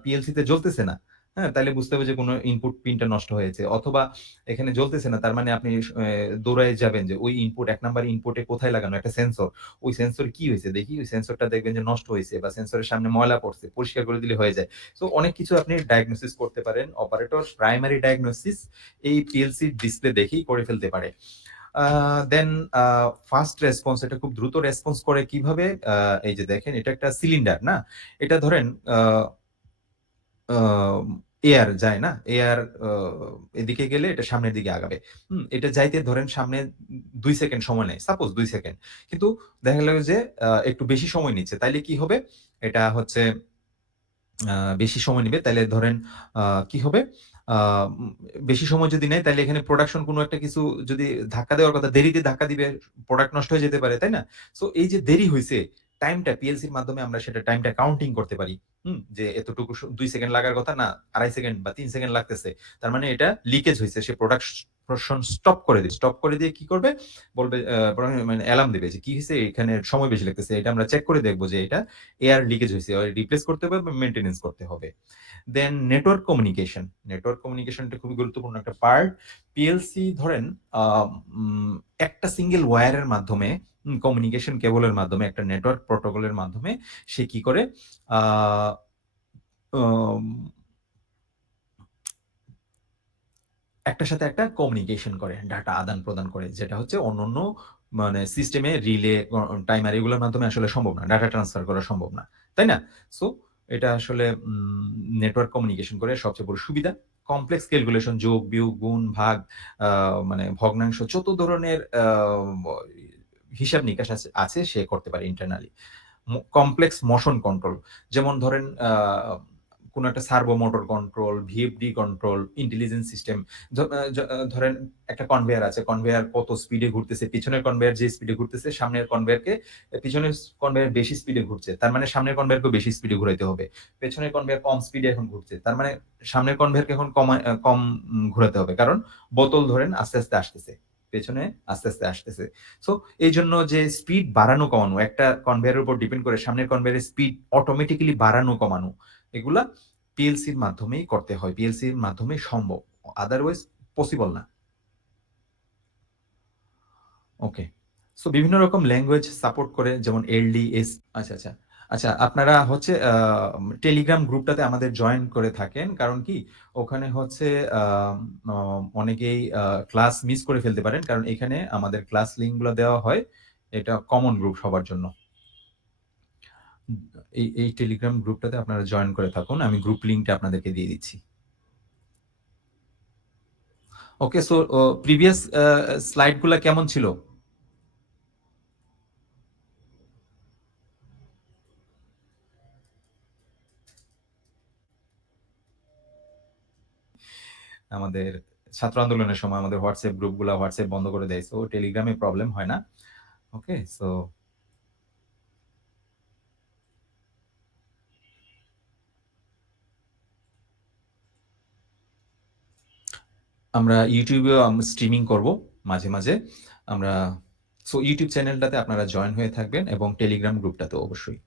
পিএলসি তে জ্বলতেছে না। হ্যাঁ? তাইলে বুঝতে হবে যে কোন ইনপুট পিনটা নষ্ট হয়েছে। অথবা এখানে জ্বলতেছে না তার মানে আপনি দৌড়ায়ে যাবেন যে ওই ইনপুট ১ নাম্বার ইনপুটে কোথায় লাগানো? একটা সেন্সর। ওই সেন্সরে কি হইছে দেখি ওই সেন্সরটা দেখবেন যে নষ্ট হইছে বা সেন্সরের সামনে ময়লা পড়ছে। পরিষ্কার করে দিলে হয়ে যায়। সো অনেক কিছু আপনি ডায়াগনোসিস করতে পারেন। অপারেটর প্রাইমারি ডায়াগনোসিস এই পিএলসির ডিসপ্লে দেখেই করে ফেলতে পারে। আ দেন আ ফাস্ট রেসপন্স এটা খুব দ্রুত রেসপন্স করে কিভাবে? এই যে দেখেন এটা একটা সিলিন্ডার, না? এটা ধরেন আ আম এয়ার যায় না? এয়ার আ এদিকে গেলে এটা সামনের দিকে আগাবে। এটা যাইতে ধরেন সামনে ২ সেকেন্ড সময় নেয়। Suppose ২ second. কিন্তু দেখা গেল যে একটু বেশি সময় নিচ্ছে। তাইলে কি হবে? এটা হচ্ছে আ বেশি সময় নিবে। তাইলে ধরেন আ কি হবে? আ উম বেশি সময় যদি নেয় তাইলে এখানে প্রোডাকশন কোনো একটা কিছু যদি ধাক্কা দেওয়ার কথা, দেরিতে ধাক্কা দিবে, প্রোডাক্ট নষ্ট হয়ে যেতে পারে, তাই না? সো এই যে দেরি হইছে, টাইমটা পিএলসির মাধ্যমে আমরা সেটা টাইমটা কাউন্টিং করতে পারি। যে এতটুকু ২ সেকেন্ড লাগার কথা না ২.৫ সেকেন্ড বা ৩ সেকেন্ড লাগতেছে। তার মানে এটা লিকেজ হইছে। সে প্রোডাকশন স্টপ করে দিবে। স্টপ করে দিয়ে কি করবে? বলবে মানে অ্যালার্ম দিবে যে, "কি হইছে? এখানে সময় বেশি লাগতেছে। এটা আমরা চেক করে দেখব যে এটা এয়ার লিকেজ হইছে। রিপ্লেস করতে হবে বা মেইনটেন্যান্স করতে হবে।" দেন নেটওয়ার্ক কমিউনিকেশন। নেটওয়ার্ক কমিউনিকেশনটা খুবই গুরুত্বপূর্ণ একটা পার্ট। পিএলসি ধরেন আ উম একটা সিঙ্গেল ওয়্যারের মাধ্যমে কমিউনিকেশন কেবলের মাধ্যমে একটা নেটওয়ার্ক প্রোটোকলের মাধ্যমে সে কি করে? আ অম একটার সাথে একটা কমিউনিকেশন করে, ডাটা আদান-প্রদান করে। যেটা হচ্ছে অন্যান্য মানে সিস্টেমে রিলে, টাইমার এগুলোর মাধ্যমে আসলে সম্ভব না। ডাটা ট্রান্সফার করা সম্ভব না। তাই না? সো এটা আসলে নেটওয়ার্ক কমিউনিকেশন করে সবচেয়ে বড় সুবিধা। কমপ্লেক্স ক্যালকুলেশন যোগ, বিয়োগ, গুণ, ভাগ, মানে ভগ্নাংশ যত ধরনের ব হিসাব-নিকাশ আছে সে করতে পারে ইন্টারনালি। Complex motion control. যেমন ধরেন কোন একটা servo motor control, VFD control, intelligence system. য আ য আ ধরেন একটা কনভেয়ার আছে। কনভেয়ার কত স্পিডে ঘুরতেছে। পিছনের কনভেয়ার যে স্পিডে ঘুরতেছে সামনের কনভেয়ারকে পিছনের কনভেয়ার বেশি স্পিডে ঘুরছে। তার মানে সামনের কনভেয়ারকেও বেশি স্পিডে ঘুরাইতে হবে। পেছনের কনভেয়ার কম স্পিডে এখন ঘুরছে। তার মানে সামনের কনভেয়ারকে এখন কম ঘুরাতে হবে। কারণ বোতল ধরেন আস্তে, আস্তে আসতেছে। পেছনে আস্তে, আস্তে আসতেছে। সো এইজন্য যে স্পিড বাড়ানো কমানো একটা কনভেয়ারের উপর ডিপেন্ড করে সামনের কনভেয়ারের স্পিড অটোমেটিক্যালি বাড়ানো কমানো এগুলা পিএলসির মাধ্যমেই করতে হয়। পিএলসির মাধ্যমেই সম্ভব। আদারওয়াইজ পসিবল না। ওকে। সো বিভিন্ন রকম ল্যাঙ্গুয়েজ সাপোর্ট করে যেমন এলডিএস। আচ্ছা, আচ্ছা। আচ্ছা আপনারা হচ্ছে টেলিগ্রাম গ্রুপটাতে আমাদের জয়েন করে থাকেন। কারণ কি? ওখানে হচ্ছে আম অ অনেকেই ক্লাস মিস করে ফেলতে পারেন। কারণ এখানে আমাদের ক্লাস লিঙ্ক গুলা দেওয়া হয়। এটা কমন গ্রুপ সবার জন্য। উম এই টেলিগ্রাম গ্রুপটাতে আপনারা জয়েন করে থাকুন। আমি গ্রুপ লিঙ্কটা আপনাদেরকে দিয়ে দিচ্ছি। ওকে সো প্রিভিয়াস স্লাইড গুলা কেমন ছিল? আমাদের ছাত্র আন্দোলনের সময় আমাদের WhatsApp গ্রুপগুলা WhatsApp বন্ধ করে দেয়। সো টেলিগ্রামে প্রবলেম হয় না। ওকে? সো আমরা YouTube এও স্ট্রিমিং করব মাঝে, মাঝে। আমরা সো YouTube চ্যানেলটাতে আপনারা জয়েন হয়ে থাকবেন এবং টেলিগ্রাম গ্রুপটাতেও অবশ্যই।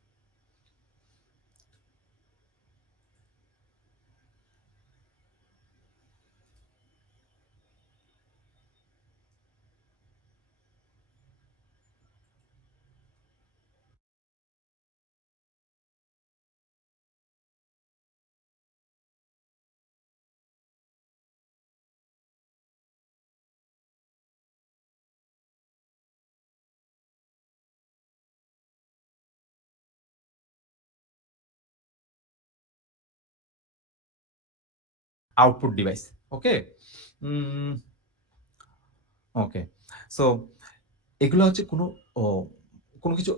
Output device. Okay? Um okay. So এগুলো হচ্ছে কোনো ও কোনো কিছু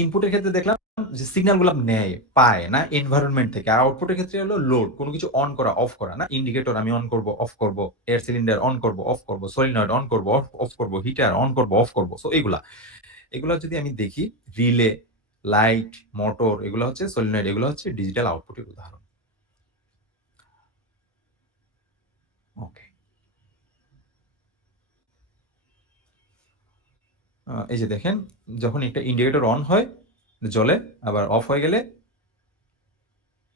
ইনপুটের ক্ষেত্রে দেখলাম যে সিগন্যালগুলো নেয়, পায় না এনভায়রনমেন্ট থেকে। আর আউটপুটের ক্ষেত্রে হলো লোড। কোনো কিছু অন করা, অফ করা না? ইন্ডিকেটর আমি অন করব, অফ করব, এয়ার সিলিন্ডার অন করব, অফ করব, সলিনয়েড অন করব, অফ করব, হিটার অন করব, অফ করব। সো এগুলা। এগুলা যদি আমি দেখি রিলে, লাইট, মোটর এগুলা হচ্ছে সলিনয়েড, এগুলা হচ্ছে ডিজিটাল আউটপুটের উদাহরণ। ওকে। এই যে দেখেন, যখন একটা ইন্ডিকেটর অন হয়, জ্বলে, আবার অফ হয়ে গেলে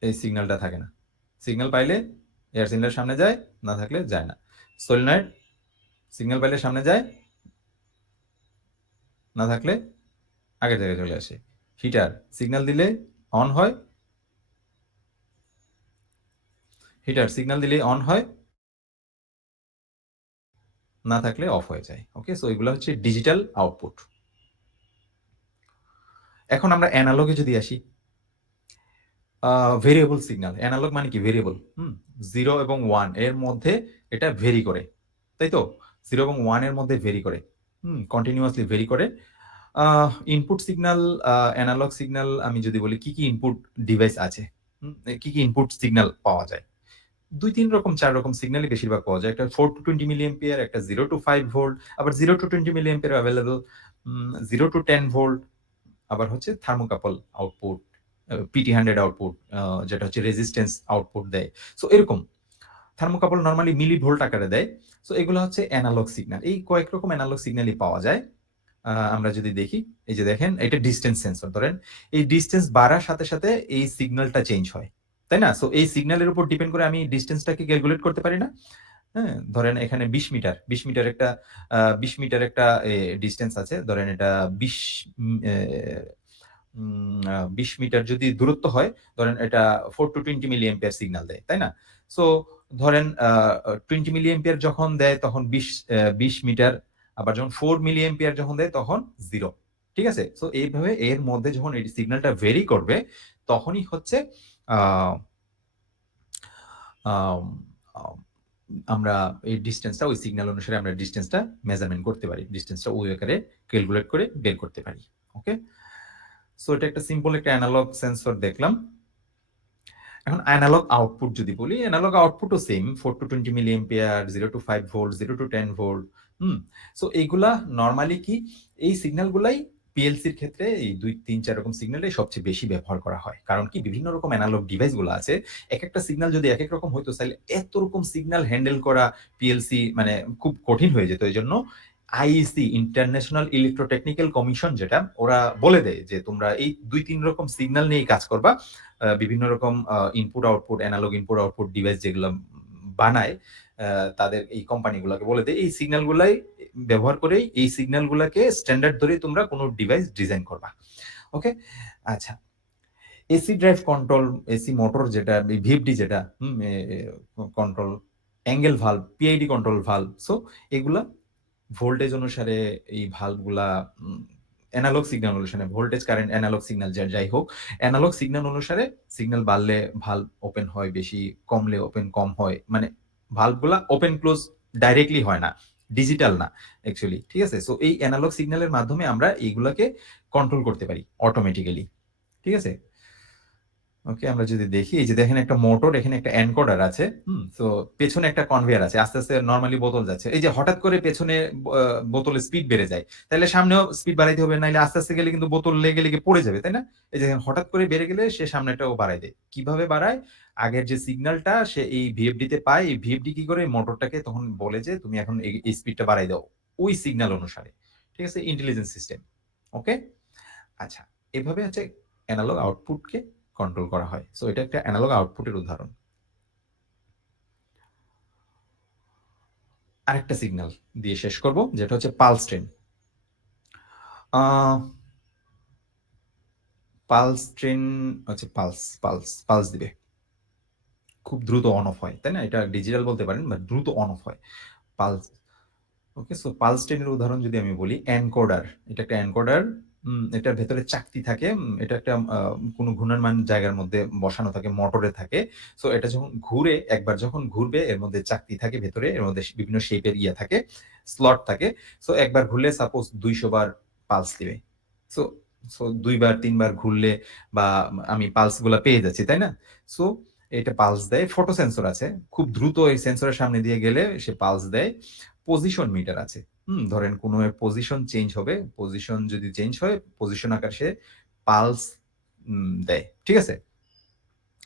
এই সিগন্যালটা থাকে না। সিগন্যাল পাইলে এয়ার সিলিন্ডার সামনে যায়, না থাকলে যায় না। সলিনয়েড সিগন্যাল পাইলে সামনে যায়, না থাকলে আগের জায়গায় চলে আসে। হিটার সিগন্যাল দিলে অন হয়, হিটার সিগন্যাল দিলে অন হয়, না থাকলে অফ হয়ে যায়। ওকে, সো এগুলো হচ্ছে ডিজিটাল আউটপুট। এখন আমরা অ্যানালগে যদি আসি, ভেরিয়েবল সিগন্যাল। অ্যানালগ মানে কি? ভেরিয়েবল। জিরো এবং ওয়ান এর মধ্যে এটা ভেরি করে, তাই তো? জিরো এবং ওয়ান এর মধ্যে ভেরি করে, কন্টিনিউয়াসলি ভেরি করে। ইনপুট সিগন্যাল, অ্যানালগ সিগন্যাল আমি যদি বলি কি কি ইনপুট ডিভাইস আছে, কি কি ইনপুট সিগন্যাল পাওয়া যায়? ২-৩ রকম ৪ রকম সিগন্যালই বেশিরভাগ পাওয়া যায়। একটা 4 to 20 মিলি অ্যাম্পিয়ার, একটা 0 to 5 ভোল্ট, আবার 0 to 20 milliampere available, 0 to 10 volt, আবার হচ্ছে থার্মোকাপল আউটপুট, PT100 আউটপুট, যেটা হচ্ছে রেজিস্ট্যান্স আউটপুট দেয়। সো এরকম থার্মোকাপল নরমালি মিলি ভোল্ট আকারে দেয়। সো এগুলো হচ্ছে অ্যানালগ সিগন্যাল। এই কয়েক রকম অ্যানালগ সিগন্যালই পাওয়া যায়। আমরা যদি দেখি, এই যে দেখেন এটা ডিসট্যান্স সেন্সর ধরেন। এই ডিসট্যান্স বাড়ার সাথে, সাথে এই সিগন্যালটা চেঞ্জ হয়। তাই না? সো এই সিগন্যালের উপর ডিপেন্ড করে আমি ডিসট্যান্সটাকে ক্যালকুলেট করতে পারি না? হ্যাঁ? ধরেন এখানে ২০ মিটার, ২০ মিটার একটা ২০ মিটার একটা ডিসট্যান্স আছে। ধরেন এটা ২০ উম এ ২০ মিটার যদি দূরত্ব হয়, ধরেন এটা 4 to 20 মিলি অ্যাম্পিয়ার সিগন্যাল দেয়। তাই না? সো ধরেন 20 মিলি অ্যাম্পিয়ার যখন দেয় তখন ২০ মিটার, আবার যখন 4 মিলি অ্যাম্পিয়ার যখন দেয় তখন 0। ঠিক আছে? সো এইভাবে এর মধ্যে যখন এই সিগন্যালটা ভেরি করবে তখনই হচ্ছে আ আম আম আমরা এই ডিসট্যান্সটা ওই সিগন্যাল অনুসারে আমরা ডিসট্যান্সটা মেজারমেন্ট করতে পারি। ডিসট্যান্সটা ওই আকারে ক্যালকুলেট করে বের করতে পারি। ওকে? সো এটা একটা সিম্পল একটা এনালগ সেন্সর দেখলাম। এখন এনালগ আউটপুট যদি বলি, এনালগ আউটপুটও same 4 to 20 milliampere, 0 to 5 volt, 0 to 10 volt. হুম? সো এগুলা নরমালি কি এই সিগন্যাল গুলাই পিএলসির ক্ষেত্রে এই ২, ৩, ৪ রকম সিগন্যালই সবচেয়ে বেশি ব্যবহার করা হয়। কারণ কি বিভিন্ন রকম এনালগ ডিভাইস গুলো আছে। একেকটা সিগন্যাল যদি একেক রকম হইতো তাইলে এত রকম সিগন্যাল হ্যান্ডেল করা পিএলসি মানে খুব কঠিন হয়ে যেত। এজন্য আইইসি ইন্টারন্যাশনাল ইলেকট্রোটেকনিক্যাল কমিশন যেটা ওরা বলে দেয় যে তোমরা এই ২-৩ রকম সিগন্যাল নিয়েই কাজ করবা। বিভিন্ন রকম input output, analogue input output device যেগুলো বানায়, আ তাদের এই কোম্পানিগুলাকে বলে দেয় এই সিগন্যাল গুলাই ব্যবহার করেই এই সিগন্যাল গুলাকে স্ট্যান্ডার্ড ধরেই তোমরা কোন ডিভাইস ডিজাইন করবা। ওকে? আচ্ছা। AC drive control, AC motor যেটা, ভিএফডি যেটা, হুম? এ এ control, angle valve, PID control valve. So এগুলা ভোল্টেজ অনুসারে এই ভালভগুলা এনালগ সিগন্যাল অনুসারে ভোল্টেজ, কারেন্ট, এনালগ সিগন্যাল যাই হোক, এনালগ সিগন্যাল অনুসারে সিগন্যাল বাড়লে ভালভ ওপেন হয় বেশি, কমলে ওপেন কম হয়। মানে ভালভগুলা ওপেন ক্লোজ ডাইরেক্টলি হয় না। ডিজিটাল না অ্যাকচুয়ালি। ঠিক আছে? সো এই এনালগ সিগন্যালের মাধ্যমে আমরা এইগুলাকে কন্ট্রোল করতে পারি অটোমেটিক্যালি। ঠিক আছে? ওকে, আমরা যদি দেখি এই যে দেখেন একটা মোটর, এখানে একটা এনকোডার আছে। সো পেছনে একটা কনভেয়ার আছে। আস্তে, আস্তে নরমালি বোতল যাচ্ছে। এই যে হঠাৎ করে পেছনে বোতলের স্পিড বেড়ে যায়। তাইলে সামনেও স্পিড বাড়াইতে হবে। নাইলে আস্তে, আস্তে গেলে কিন্তু বোতল লেগে, লেগে পড়ে যাবে। তাই না? এই যে হঠাৎ করে বেড়ে গেলে সে সামনেরটাও বাড়ায় দেয়। কিভাবে বাড়ায়? আগের যে সিগন্যালটা সে এই ভিএফডি তে পায়, এই ভিএফডি কি করে মোটরটাকে তখন বলে যে তুমি এখন এই স্পিডটা বাড়ায় দাও। ওই সিগন্যাল অনুসারে। ঠিক আছে? Intelligence system. ওকে? আচ্ছা, এভাবে হচ্ছে এনালগ আউটপুটকে কন্ট্রোল করা হয়। সো এটা একটা এনালগ আউটপুটের উদাহরণ। আরেকটা সিগন্যাল দিয়ে শেষ করব যেটা হচ্ছে পালস ট্রেন। আ পালস ট্রেন হচ্ছে পালস দিবে। খুব দ্রুত অন অফ হয়। তাই না? এটা ডিজিটাল বলতে পারেন বা দ্রুত অন অফ হয়। পালস ওকে, সো পালস ট্রেনের উদাহরণ যদি আমি বলি এনকোডার। এটা একটা এনকোডার। এটার ভেতরে চাকতি থাকে। এটা একটা কোনো ঘূর্ণায়মান জায়গার মধ্যে বসানো থাকে, মোটরে থাকে। সো এটা যখন ঘুরে, একবার যখন ঘুরবে এর মধ্যে চাকতি থাকে ভেতরে, এর মধ্যে বিভিন্ন শেপের ইয়া থাকে, স্লট থাকে। সো একবার ঘুরলে সাপোজ ২০০ বার পালস দিবে। সো সো ২ বার ৩ বার ঘুরলে বা আমি পালস গুলা পেয়ে যাচ্ছি, তাই না? সো এটা পালস দেয়। ফটো সেন্সর আছে। খুব দ্রুত এই সেন্সরের সামনে দিয়ে গেলে সে পালস দেয়। পজিশন মিটার আছে। ধরেন কোন এর পজিশন চেঞ্জ হবে। পজিশন যদি চেঞ্জ হয়, পজিশন আকারে সে পালস দেয়। ঠিক আছে?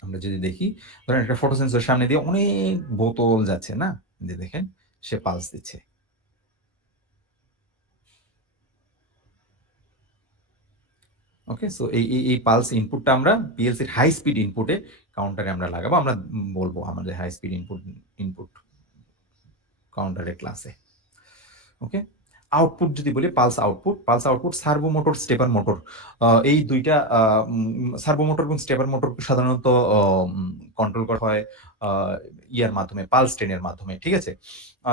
আমরা যদি দেখি, ধরেন একটা ফটো সেন্সর সামনে দিয়ে অনেক বোতল যাচ্ছে না? যে দেখেন সে পালস দিচ্ছে। ওকে? সো এই পালস ইনপুটটা আমরা পিএলসির হাই স্পিড ইনপুটে কাউন্টারে আমরা লাগাবো। আমরা বলব আমাদের হাই স্পিড ইনপুট কাউন্টারের ক্লাসে। ওকে? আউটপুট যদি বলি pulse output servo motor, stepper motor. এই ২ টা সার্ভো মোটর এবং স্টেপার মোটর সাধারণত কন্ট্রোল করা হয় আ ইয়ার মাধ্যমে, পালস ট্রেনের মাধ্যমে। ঠিক আছে? আ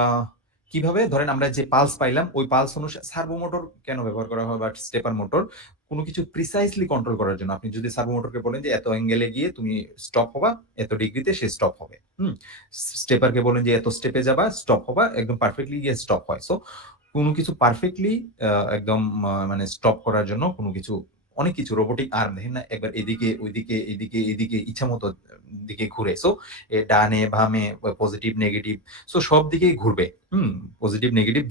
কিভাবে? ধরেন আমরা যে পালস পাইলাম, ওই পালস সার্ভো মোটর কেন ব্যবহার করা হয় বা স্টেপার মোটর? কোন কিছু প্রিসাইজলি কন্ট্রোল করার জন্য। আপনি যদি সার্ভো মোটরকে বলেন যে এত অ্যাঙ্গেলে গিয়ে তুমি স্টপ হবা, এত ডিগ্রিতে সে স্টপ হবে। স্টেপারকে বলেন যে এত স্টেপে যাবা, স্টপ হবা, একদম পারফেক্টলি গিয়ে স্টপ হয়। সো কোন কিছু পারফেক্টলি একদম মানে স্টপ করার জন্য কোন কিছু, অনেক কিছু রোবোটিক আর্ম দেখেন না? একবার এদিকে, ওইদিকে, এদিকে, এদিকে ইচ্ছামত দিকে ঘুরে। সো ডানে, বামে, পজিটিভ, নেগেটিভ, সো সব দিকেই ঘুরবে। পজিটিভ, নেগেটিভ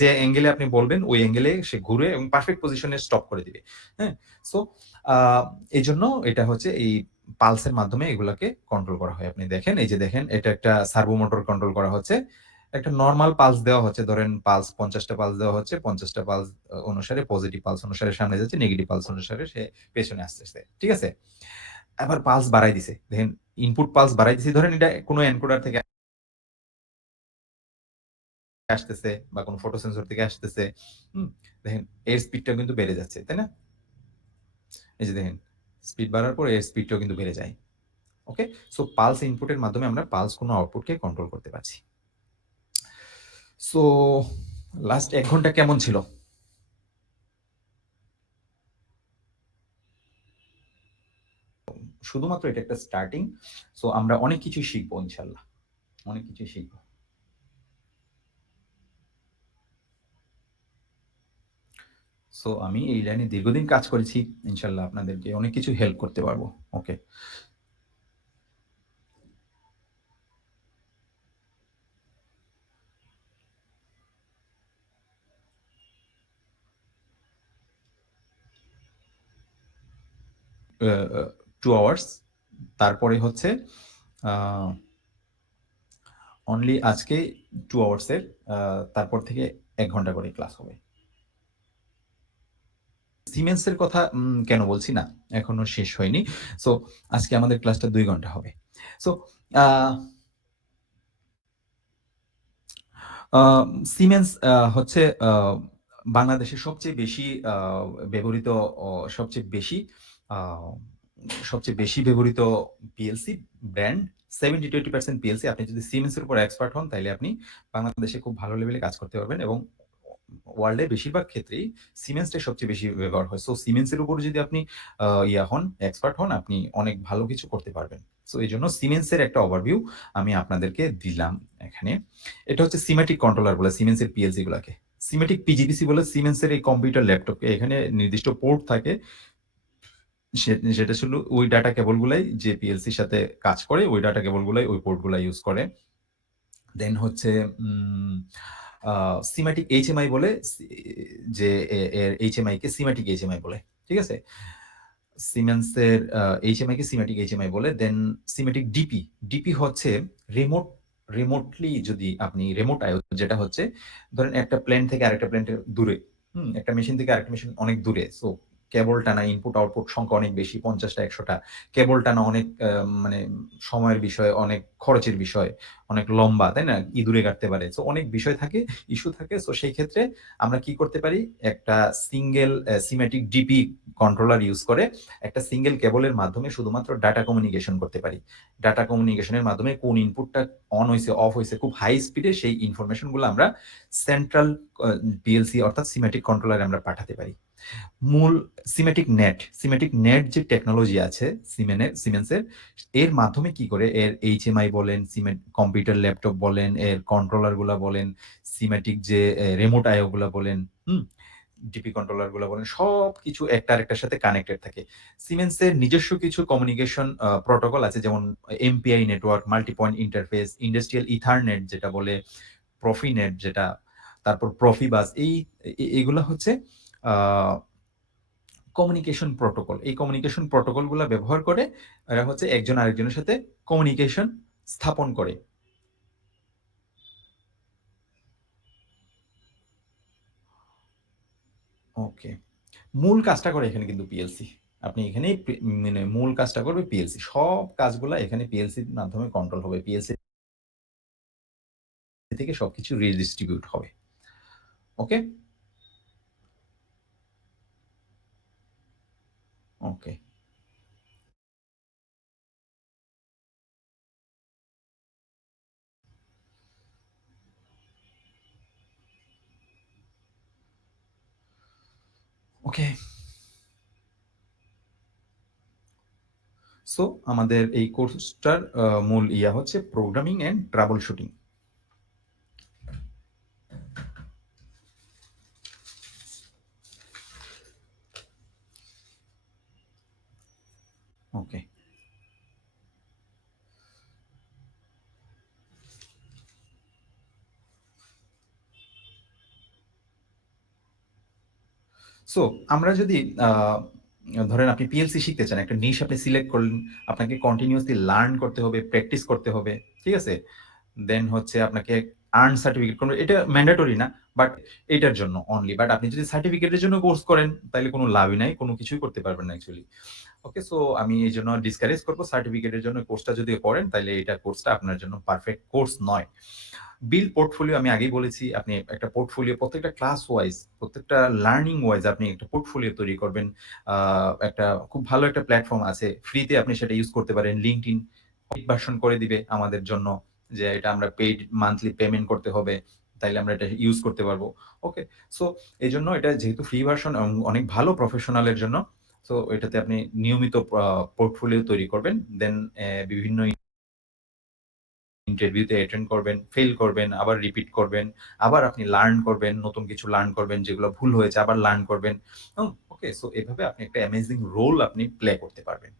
যে অ্যাঙ্গেলে আপনি বলবেন ওই অ্যাঙ্গেলে সে ঘুরে এবং পারফেক্ট পজিশনে স্টপ করে দিবে। হ্যাঁ? সো আ এজন্য এটা হচ্ছে এই পালসের মাধ্যমে এগুলাকে কন্ট্রোল করা হয়। আপনি দেখেন, এই যে দেখেন এটা একটা সার্ভো মোটর কন্ট্রোল করা হচ্ছে। একটা নরমাল পালস দেওয়া হচ্ছে। ধরেন পালস ৫০ টা পালস দেওয়া হচ্ছে। ৫০ টা পালস অনুসারে পজিটিভ পালস অনুসারে সামনে যাচ্ছে, নেগেটিভ পালস অনুসারে সে পেছনে আসতেছে। ঠিক আছে? আবার পালস বাড়ায় দিছে। দেখেন ইনপুট পালস বাড়ায় দিছি। ধরেন এটা কোন এনকোডার থেকে আসতেছে বা কোন ফটো সেন্সর থেকে আসতেছে। হুম? দেখেন এর স্পিডটাও কিন্তু বেড়ে যাচ্ছে। তাই না? এই যে দেখেন স্পিড বাড়ার পর এর স্পিডটাও কিন্তু বেড়ে যায়। ওকে? সো পালস ইনপুটের মাধ্যমে আমরা পালস কোনো আউটপুটকে কন্ট্রোল করতে পারছি। সো লাস্ট ১ ঘন্টা কেমন ছিল? শুধুমাত্র এটা একটা স্টার্টিং। সো আমরা অনেক কিছুই শিখব ইনশাআল্লাহ। অনেক কিছুই শিখব। সো আমি এই লাইনে দীর্ঘদিন কাজ করেছি। ইনশাআল্লাহ আপনাদেরকে অনেক কিছু হেল্প করতে পারব। ওকে। আ আ 2 আওয়ার্স। তারপরে হচ্ছে আ অনলি আজকে 2 আওয়ার্স এর আ তারপর থেকে ১ ঘন্টা করে ক্লাস হবে। সিমেন্স এর কথা কেন বলছি না, এখনো শেষ হয়নি। সো আজকে আমাদের ক্লাসটা ২ ঘন্টা হবে। সো আ আ সিমেন্স হচ্ছে বাংলাদেশের সবচেয়ে বেশি ব্যবহৃত অ সবচেয়ে বেশি আ সবচেয়ে বেশি ব্যবহৃত পিএলসি ব্র্যান্ড 70-80% পিএলসি, আপনি যদি সিমেন্স এর উপর এক্সপার্ট হন তাইলে আপনি বাংলাদেশে খুব ভালো লেভেলে কাজ করতে পারবেন এবং ওয়ার্লড এর বেশিরভাগ ক্ষেত্রেই সিমেন্সটাই সবচেয়ে বেশি ব্যবহার হয়। সো সিমেন্স এর উপর যদি আপনি এক্সপার্ট হন, আপনি অনেক ভালো কিছু করতে পারবেন। সো এজন্য সিমেন্স এর একটা ওভারভিউ আমি আপনাদেরকে দিলাম এখানে। এটা হচ্ছে সিমেটিক কন্ট্রোলার বলে সিমেন্স এর পিএলসি গুলাকে। সিমেটিক পিজিপিসি বলে সিমেন্স এর এই কম্পিউটার ল্যাপটপকে, এখানে নির্দিষ্ট পোর্ট থাকে। সেটা শুধু ওই ডাটা কেবল গুলাই যে পিএলসির সাথে কাজ করে, ওই ডাটা কেবল গুলাই ওই পোর্ট গুলা ইউজ করে। দেন হচ্ছে উম আ সিমেটিক এইচএমআই বলে, যে এর এইচএমআই কে সিমেটিক এইচএমআই বলে। ঠিক আছে? সিমেন্সের এইচএমআই কে সিমেটিক এইচএমআই বলে। দেন সিমেটিক ডিপি। ডিপি হচ্ছে রিমোটলি যদি আপনি রিমোট আইও, যেটা হচ্ছে ধরেন একটা প্লেন থেকে আরেকটা প্লেনের দূরে। একটা মেশিন থেকে আরেকটা মেশিন অনেক দূরে। সো কেবল টানা ইনপুট আউটপুট সংখ্যা অনেক বেশি, ৫০ টা ১০০ টা। কেবল টানা অনেক মানে সময়ের বিষয়, অনেক খরচের বিষয়, অনেক লম্বা, তাই না? ইঁদুরে কাটতে পারে। সো অনেক বিষয় থাকে, ইস্যু থাকে। সো সেই ক্ষেত্রে আমরা কি করতে পারি? একটা single Semitic DP controller use করে একটা সিঙ্গেল কেবলের মাধ্যমে শুধুমাত্র ডাটা কমিউনিকেশন করতে পারি। ডাটা কমিউনিকেশনের মাধ্যমে কোন ইনপুটটা অন হইছে, অফ হইছে খুব হাই স্পিডে সেই ইনফরমেশন গুলো আমরা সেন্ট্রাল পিএলসি অর্থাৎ সিমেটিক কন্ট্রোলারে আমরা পাঠাতে পারি। মূল সিমেটিক নেট যে টেকনোলজি আছে সিমেন্সের, এর মাধ্যমে কি করে এর এইচএমআই বলেন, কম্পিউটার ল্যাপটপ বলেন, এর কন্ট্রোলার গুলা বলেন, সিমেটিক যে রিমোট আইও গুলা বলেন, হুম? ডিপি কন্ট্রোলার গুলো বলেন সবকিছু একটা আরেকটার সাথে কানেক্টেড থাকে। সিমেন্সের নিজস্ব কিছু কমিউনিকেশন প্রোটোকল আছে যেমন MPI network, multi point interface, industrial ethernet যেটা বলে, প্রফিনেট যেটা, তারপর প্রফিবাস এগুলা হচ্ছে আ কমিউনিকেশন প্রোটোকল। এই কমিউনিকেশন প্রোটোকল গুলা ব্যবহার করে এরা হচ্ছে একজন আরেকজনের সাথে কমিউনিকেশন স্থাপন করে। ওকে। মূল কাজটা করে এখানে কিন্তু পিএলসি। আপনি এখানেই মানে মূল কাজটা করবে পিএলসি। সব কাজগুলা এখানে পিএলসির মাধ্যমে কন্ট্রোল হবে। পিএলসি থেকে সবকিছু রিডিস্ট্রিবিউট হবে। ওকে? ওকে। ওকে। সো আমাদের এই কোর্সটার মূল ইয়া হচ্ছে programming and trouble shooting. Okay. So আমরা যদি আ ধরেন আপনি পিএলসি শিখতে চান, একটা নিশ আপনি সিলেক্ট করলেন, আপনাকে কন্টিনিউয়াসলি লার্ন করতে হবে, প্র্যাকটিস করতে হবে। ঠিক আছে? দেন হচ্ছে আপনাকে আর্ন সার্টিফিকেট করবে। এটা ম্যান্ডেটরি না, বাট এটার জন্য অনলি। বাট আপনি যদি সার্টিফিকেটের জন্য কোর্স করেন, তাইলে কোনো লাভই নাই। কোনো কিছুই করতে পারবেন না অ্যাকচুয়ালি। ওকে, সো আমি এইজন্য ডিসকারেজ করব সার্টিফিকেটের জন্য কোর্সটা যদি করেন, তাইলে এটা কোর্সটা আপনার জন্য পারফেক্ট কোর্স নয়। বিল্ড পোর্টফোলিও আমি আগেই বলেছি, আপনি একটা পোর্টফোলিও প্রত্যেকটা ক্লাস ওয়াইজ, প্রত্যেকটা লার্নিং ওয়াইজ আপনি একটা পোর্টফোলিও তৈরি করবেন। আ একটা খুব ভালো একটা প্ল্যাটফর্ম আছে। ফ্রিতে আপনি সেটা ইউজ করতে পারেন। LinkedIn পেইড ভার্সন করে দিবে আমাদের জন্য যে এটা আমরা পেইড মান্থলি পেমেন্ট করতে হবে। তাইলে আমরা এটা ইউজ করতে পারবো। ওকে? সো এজন্য এটা যেহেতু ফ্রি ভার্সন এবং অনেক ভালো প্রফেশনালের জন্য, সো এটাতে আপনি নিয়মিত পোর্টফোলিও তৈরি করবেন। দেন বিভিন্ন ইন্টারভিউতে অ্যাটেন্ড করবেন, ফেইল করবেন, আবার রিপিট করবেন, আবার আপনি লার্ন করবেন, নতুন কিছু লার্ন করবেন, যেগুলো ভুল হয়েছে আবার লার্ন করবেন। ওকে, সো এভাবে আপনি একটা অ্যামেজিং রোল আপনি প্লে করতে পারবেন।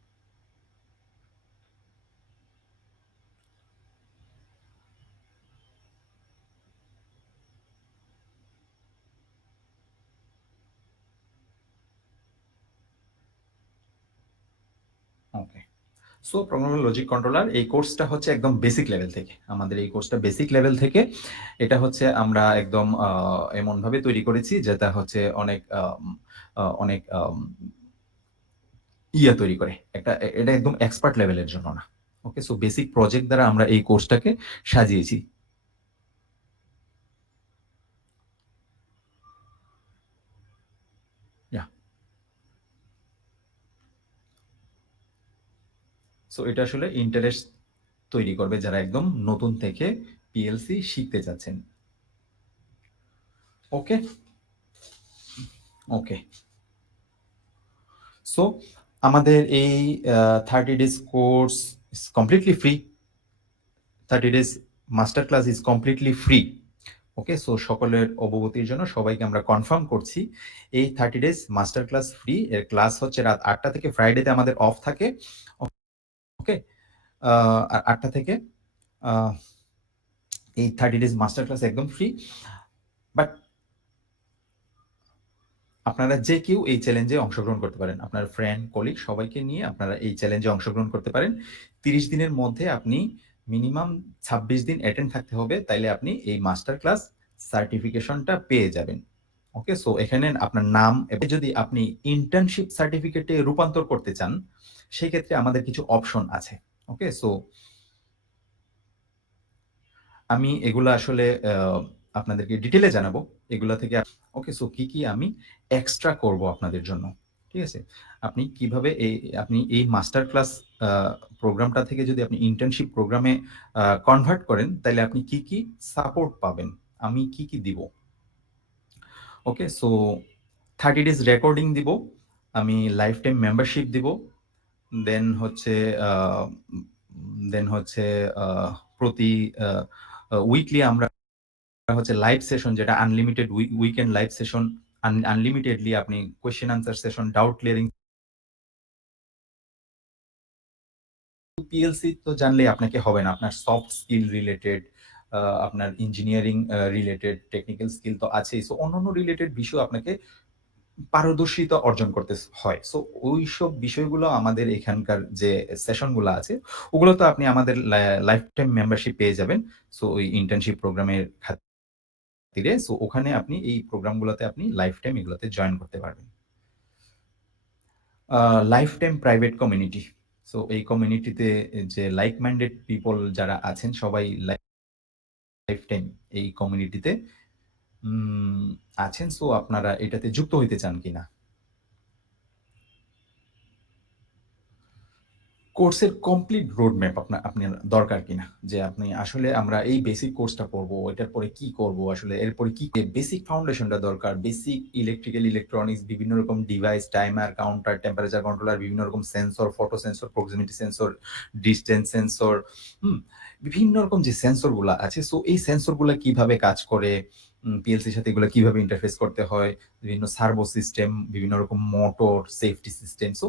ওকে। সো প্রোগ্রামেবল লজিক কন্ট্রোলার এই কোর্সটা হচ্ছে একদম বেসিক লেভেল থেকে। আমাদের এই কোর্সটা বেসিক লেভেল থেকে। এটা হচ্ছে আমরা একদম এমনভাবে তৈরি করেছি যেটা হচ্ছে অনেক অনেক তৈরি করে। এটা একদম এক্সপার্ট লেভেলের জন্য না। ওকে? সো বেসিক প্রজেক্ট দ্বারা আমরা এই কোর্সটাকে সাজিয়েছি। ইয়াহ! সো এটা আসলে ইন্টারেস্ট তৈরি করবে যারা একদম নতুন থেকে পিএলসি শিখতে চাচ্ছেন। ওকে? ওকে। সো আমাদের এই 30 days course is completely free. 30 days master class is completely free. Okay? So সকলের অবগতির জন্য সবাইকে আমরা কনফার্ম করছি। এই 30 ডেজ মাস্টার ক্লাস ফ্রি। এর ক্লাস হচ্ছে রাত ৮ঃ০০ থেকে, ফ্রাইডেতে আমাদের অফ থাকে। ওকে? আ ৮ঃ০০ থেকে আ এই 30 ডেজ মাস্টার ক্লাস একদম ফ্রি। বাট আপনারা যে কেউ এই চ্যালেঞ্জে অংশগ্রহণ করতে পারেন। আপনার ফ্রেন্ড, কলিগ সবাইকে নিয়ে আপনারা এই চ্যালেঞ্জে অংশগ্রহণ করতে পারেন। ৩০ দিনের মধ্যে আপনি মিনিমাম ২৬ দিন অ্যাটেন্ড থাকতে হবে। তাইলে আপনি এই মাস্টার ক্লাস সার্টিফিকেশনটা পেয়ে যাবেন। ওকে? সো এখানে আপনার নাম যদি আপনি ইন্টার্নশিপ সার্টিফিকেটে রূপান্তর করতে চান, সেক্ষেত্রে আমাদের কিছু অপশন আছে। ওকে? সো আমি এগুলা আসলে আপনাদেরকে ডিটেইলে জানাবো। এগুলা থেকে ওকে, সো কি আমি এক্সট্রা করব আপনাদের জন্য। ঠিক আছে? আপনি কিভাবে আপনি এই মাস্টার ক্লাস আ প্রোগ্রামটা থেকে যদি আপনি ইন্টার্নশিপ প্রোগ্রামে কনভার্ট করেন, তাইলে আপনি কি সাপোর্ট পাবেন? আমি কি দিব? ওকে, সো 30 ডেজ রেকর্ডিং দিব। আমি লাইফ টাইম মেম্বারশিপ দিব। দেন হচ্ছে আ দেন হচ্ছে আ প্রতি আ আ উইকলি আমরা হচ্ছে লাইভ সেশন যেটা আনলিমিটেড উইকেন্ড লাইভ সেশন আনলিমিটেডলি আপনি question answer session, doubt clearing PLC তো জানলেই আপনাকে হবে না। আপনার সফট স্কিল রিলেটেড, আপনার ইঞ্জিনিয়ারিং রিলেটেড, টেকনিক্যাল স্কিল তো আছেই। সো অন্যান্য রিলেটেড বিষয় আপনাকে পারদর্শিতা অর্জন করতে হয়। সো ওইসব বিষয়গুলো আমাদের এখানকার যে সেশন গুলা আছে, ওগুলো তো আপনি আমাদের লাইফ টাইম মেম্বারশিপ পেয়ে যাবেন। সো ওই ইন্টার্নশিপ প্রোগ্রামের খাতিরে। সো ওখানে আপনি এই প্রোগ্রামগুলোতে আপনি লাইফ টাইম এগুলোতে জয়েন করতে পারবেন। Life time private community. So এই কমিউনিটিতে যে লাইক মাইন্ডেড পিপল যারা আছেন সবাই লাইফ টাইম এই কমিউনিটিতে আছেন। সো আপনারা এটাতে যুক্ত হইতে চান কিনা? কোর্সের কমপ্লিট রোড ম্যাপ আপনার দরকার কিনা? যে আপনি আসলে আমরা এই বেসিক কোর্সটা করব, এটার পরে কি করব? আসলে এরপরে কি বেসিক ফাউন্ডেশনটা দরকার। বেসিক ইলেকট্রিক্যাল, ইলেকট্রনিক্স, বিভিন্ন রকম device, timer, counter, temperature controller, বিভিন্ন রকম sensor, photo sensor, proximity sensor, distance sensor, হুম? বিভিন্ন রকম যে সেন্সর গুলা আছে, সো এই সেন্সর গুলা কিভাবে কাজ করে, পিএলসির সাথে এগুলা কিভাবে ইন্টারফেস করতে হয়, বিভিন্ন সার্ভো সিস্টেম, বিভিন্ন রকম মোটর, সেফটি সিস্টেম। সো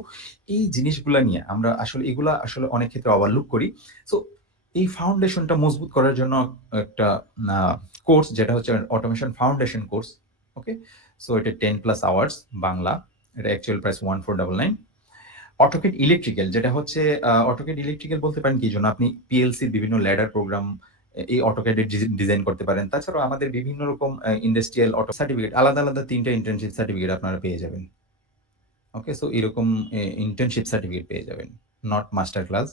এই জিনিসগুলা নিয়ে আমরা আসলে এগুলা আসলে অনেক ক্ষেত্রে ওভারলুক করি। সো এই ফাউন্ডেশনটা মজবুত করার জন্য একটা আ কোর্স যেটা হচ্ছে অটোমেশন ফাউন্ডেশন কোর্স। ওকে? সো এটা 10 প্লাস আওয়ার্স বাংলা। এটা অ্যাকচুয়াল প্রাইস 1499। অটোকেড ইলেকট্রিক্যাল যেটা হচ্ছে অটোকেড ইলেকট্রিক্যাল বলতে পারেন কি জন্য? আপনি পিএলসির বিভিন্ন ল্যাডার প্রোগ্রাম এই অটোক্যাড এর ডিজাইন করতে পারেন। তাছাড়াও আমাদের বিভিন্ন রকম ইন্ডাস্ট্রিয়াল অটো সার্টিফিকেট আলাদা, আলাদা ৩ টা ইন্টার্নশিপ সার্টিফিকেট আপনারা পেয়ে যাবেন। ওকে? সো এরকম ইন্টার্নশিপ সার্টিফিকেট পেয়ে যাবেন। নট মাস্টার ক্লাস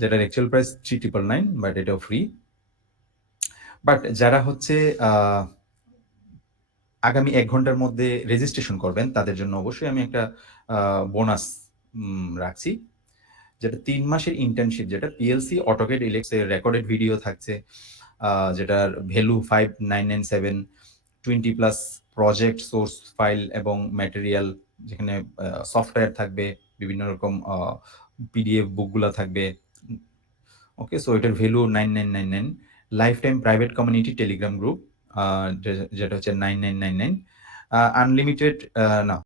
যেটার অ্যাকচুয়াল প্রাইস ৩,৯৯৯ বাট এটাও ফ্রি। বাট যারা হচ্ছে আ আগামী ১ ঘন্টার মধ্যে রেজিস্ট্রেশন করবেন তাদের জন্য অবশ্যই আমি একটা আ বোনাস রাখছি। যেটা ৩ মাসের ইন্টার্নশিপ যেটা পিএলসি, অটোক্যাড, ইলেক্স এর রেকর্ডেড ভিডিও থাকছে। যেটার value 5997, 20 plus project source file এবং ম্যাটেরিয়াল যেখানে সফটওয়্যার থাকবে, বিভিন্ন রকম পিডিএফ বুকগুলা থাকবে। ওকে? সো এটার value 9999। Life time private community Telegram group যেটা হচ্ছে 9999। আনলিমিটেড না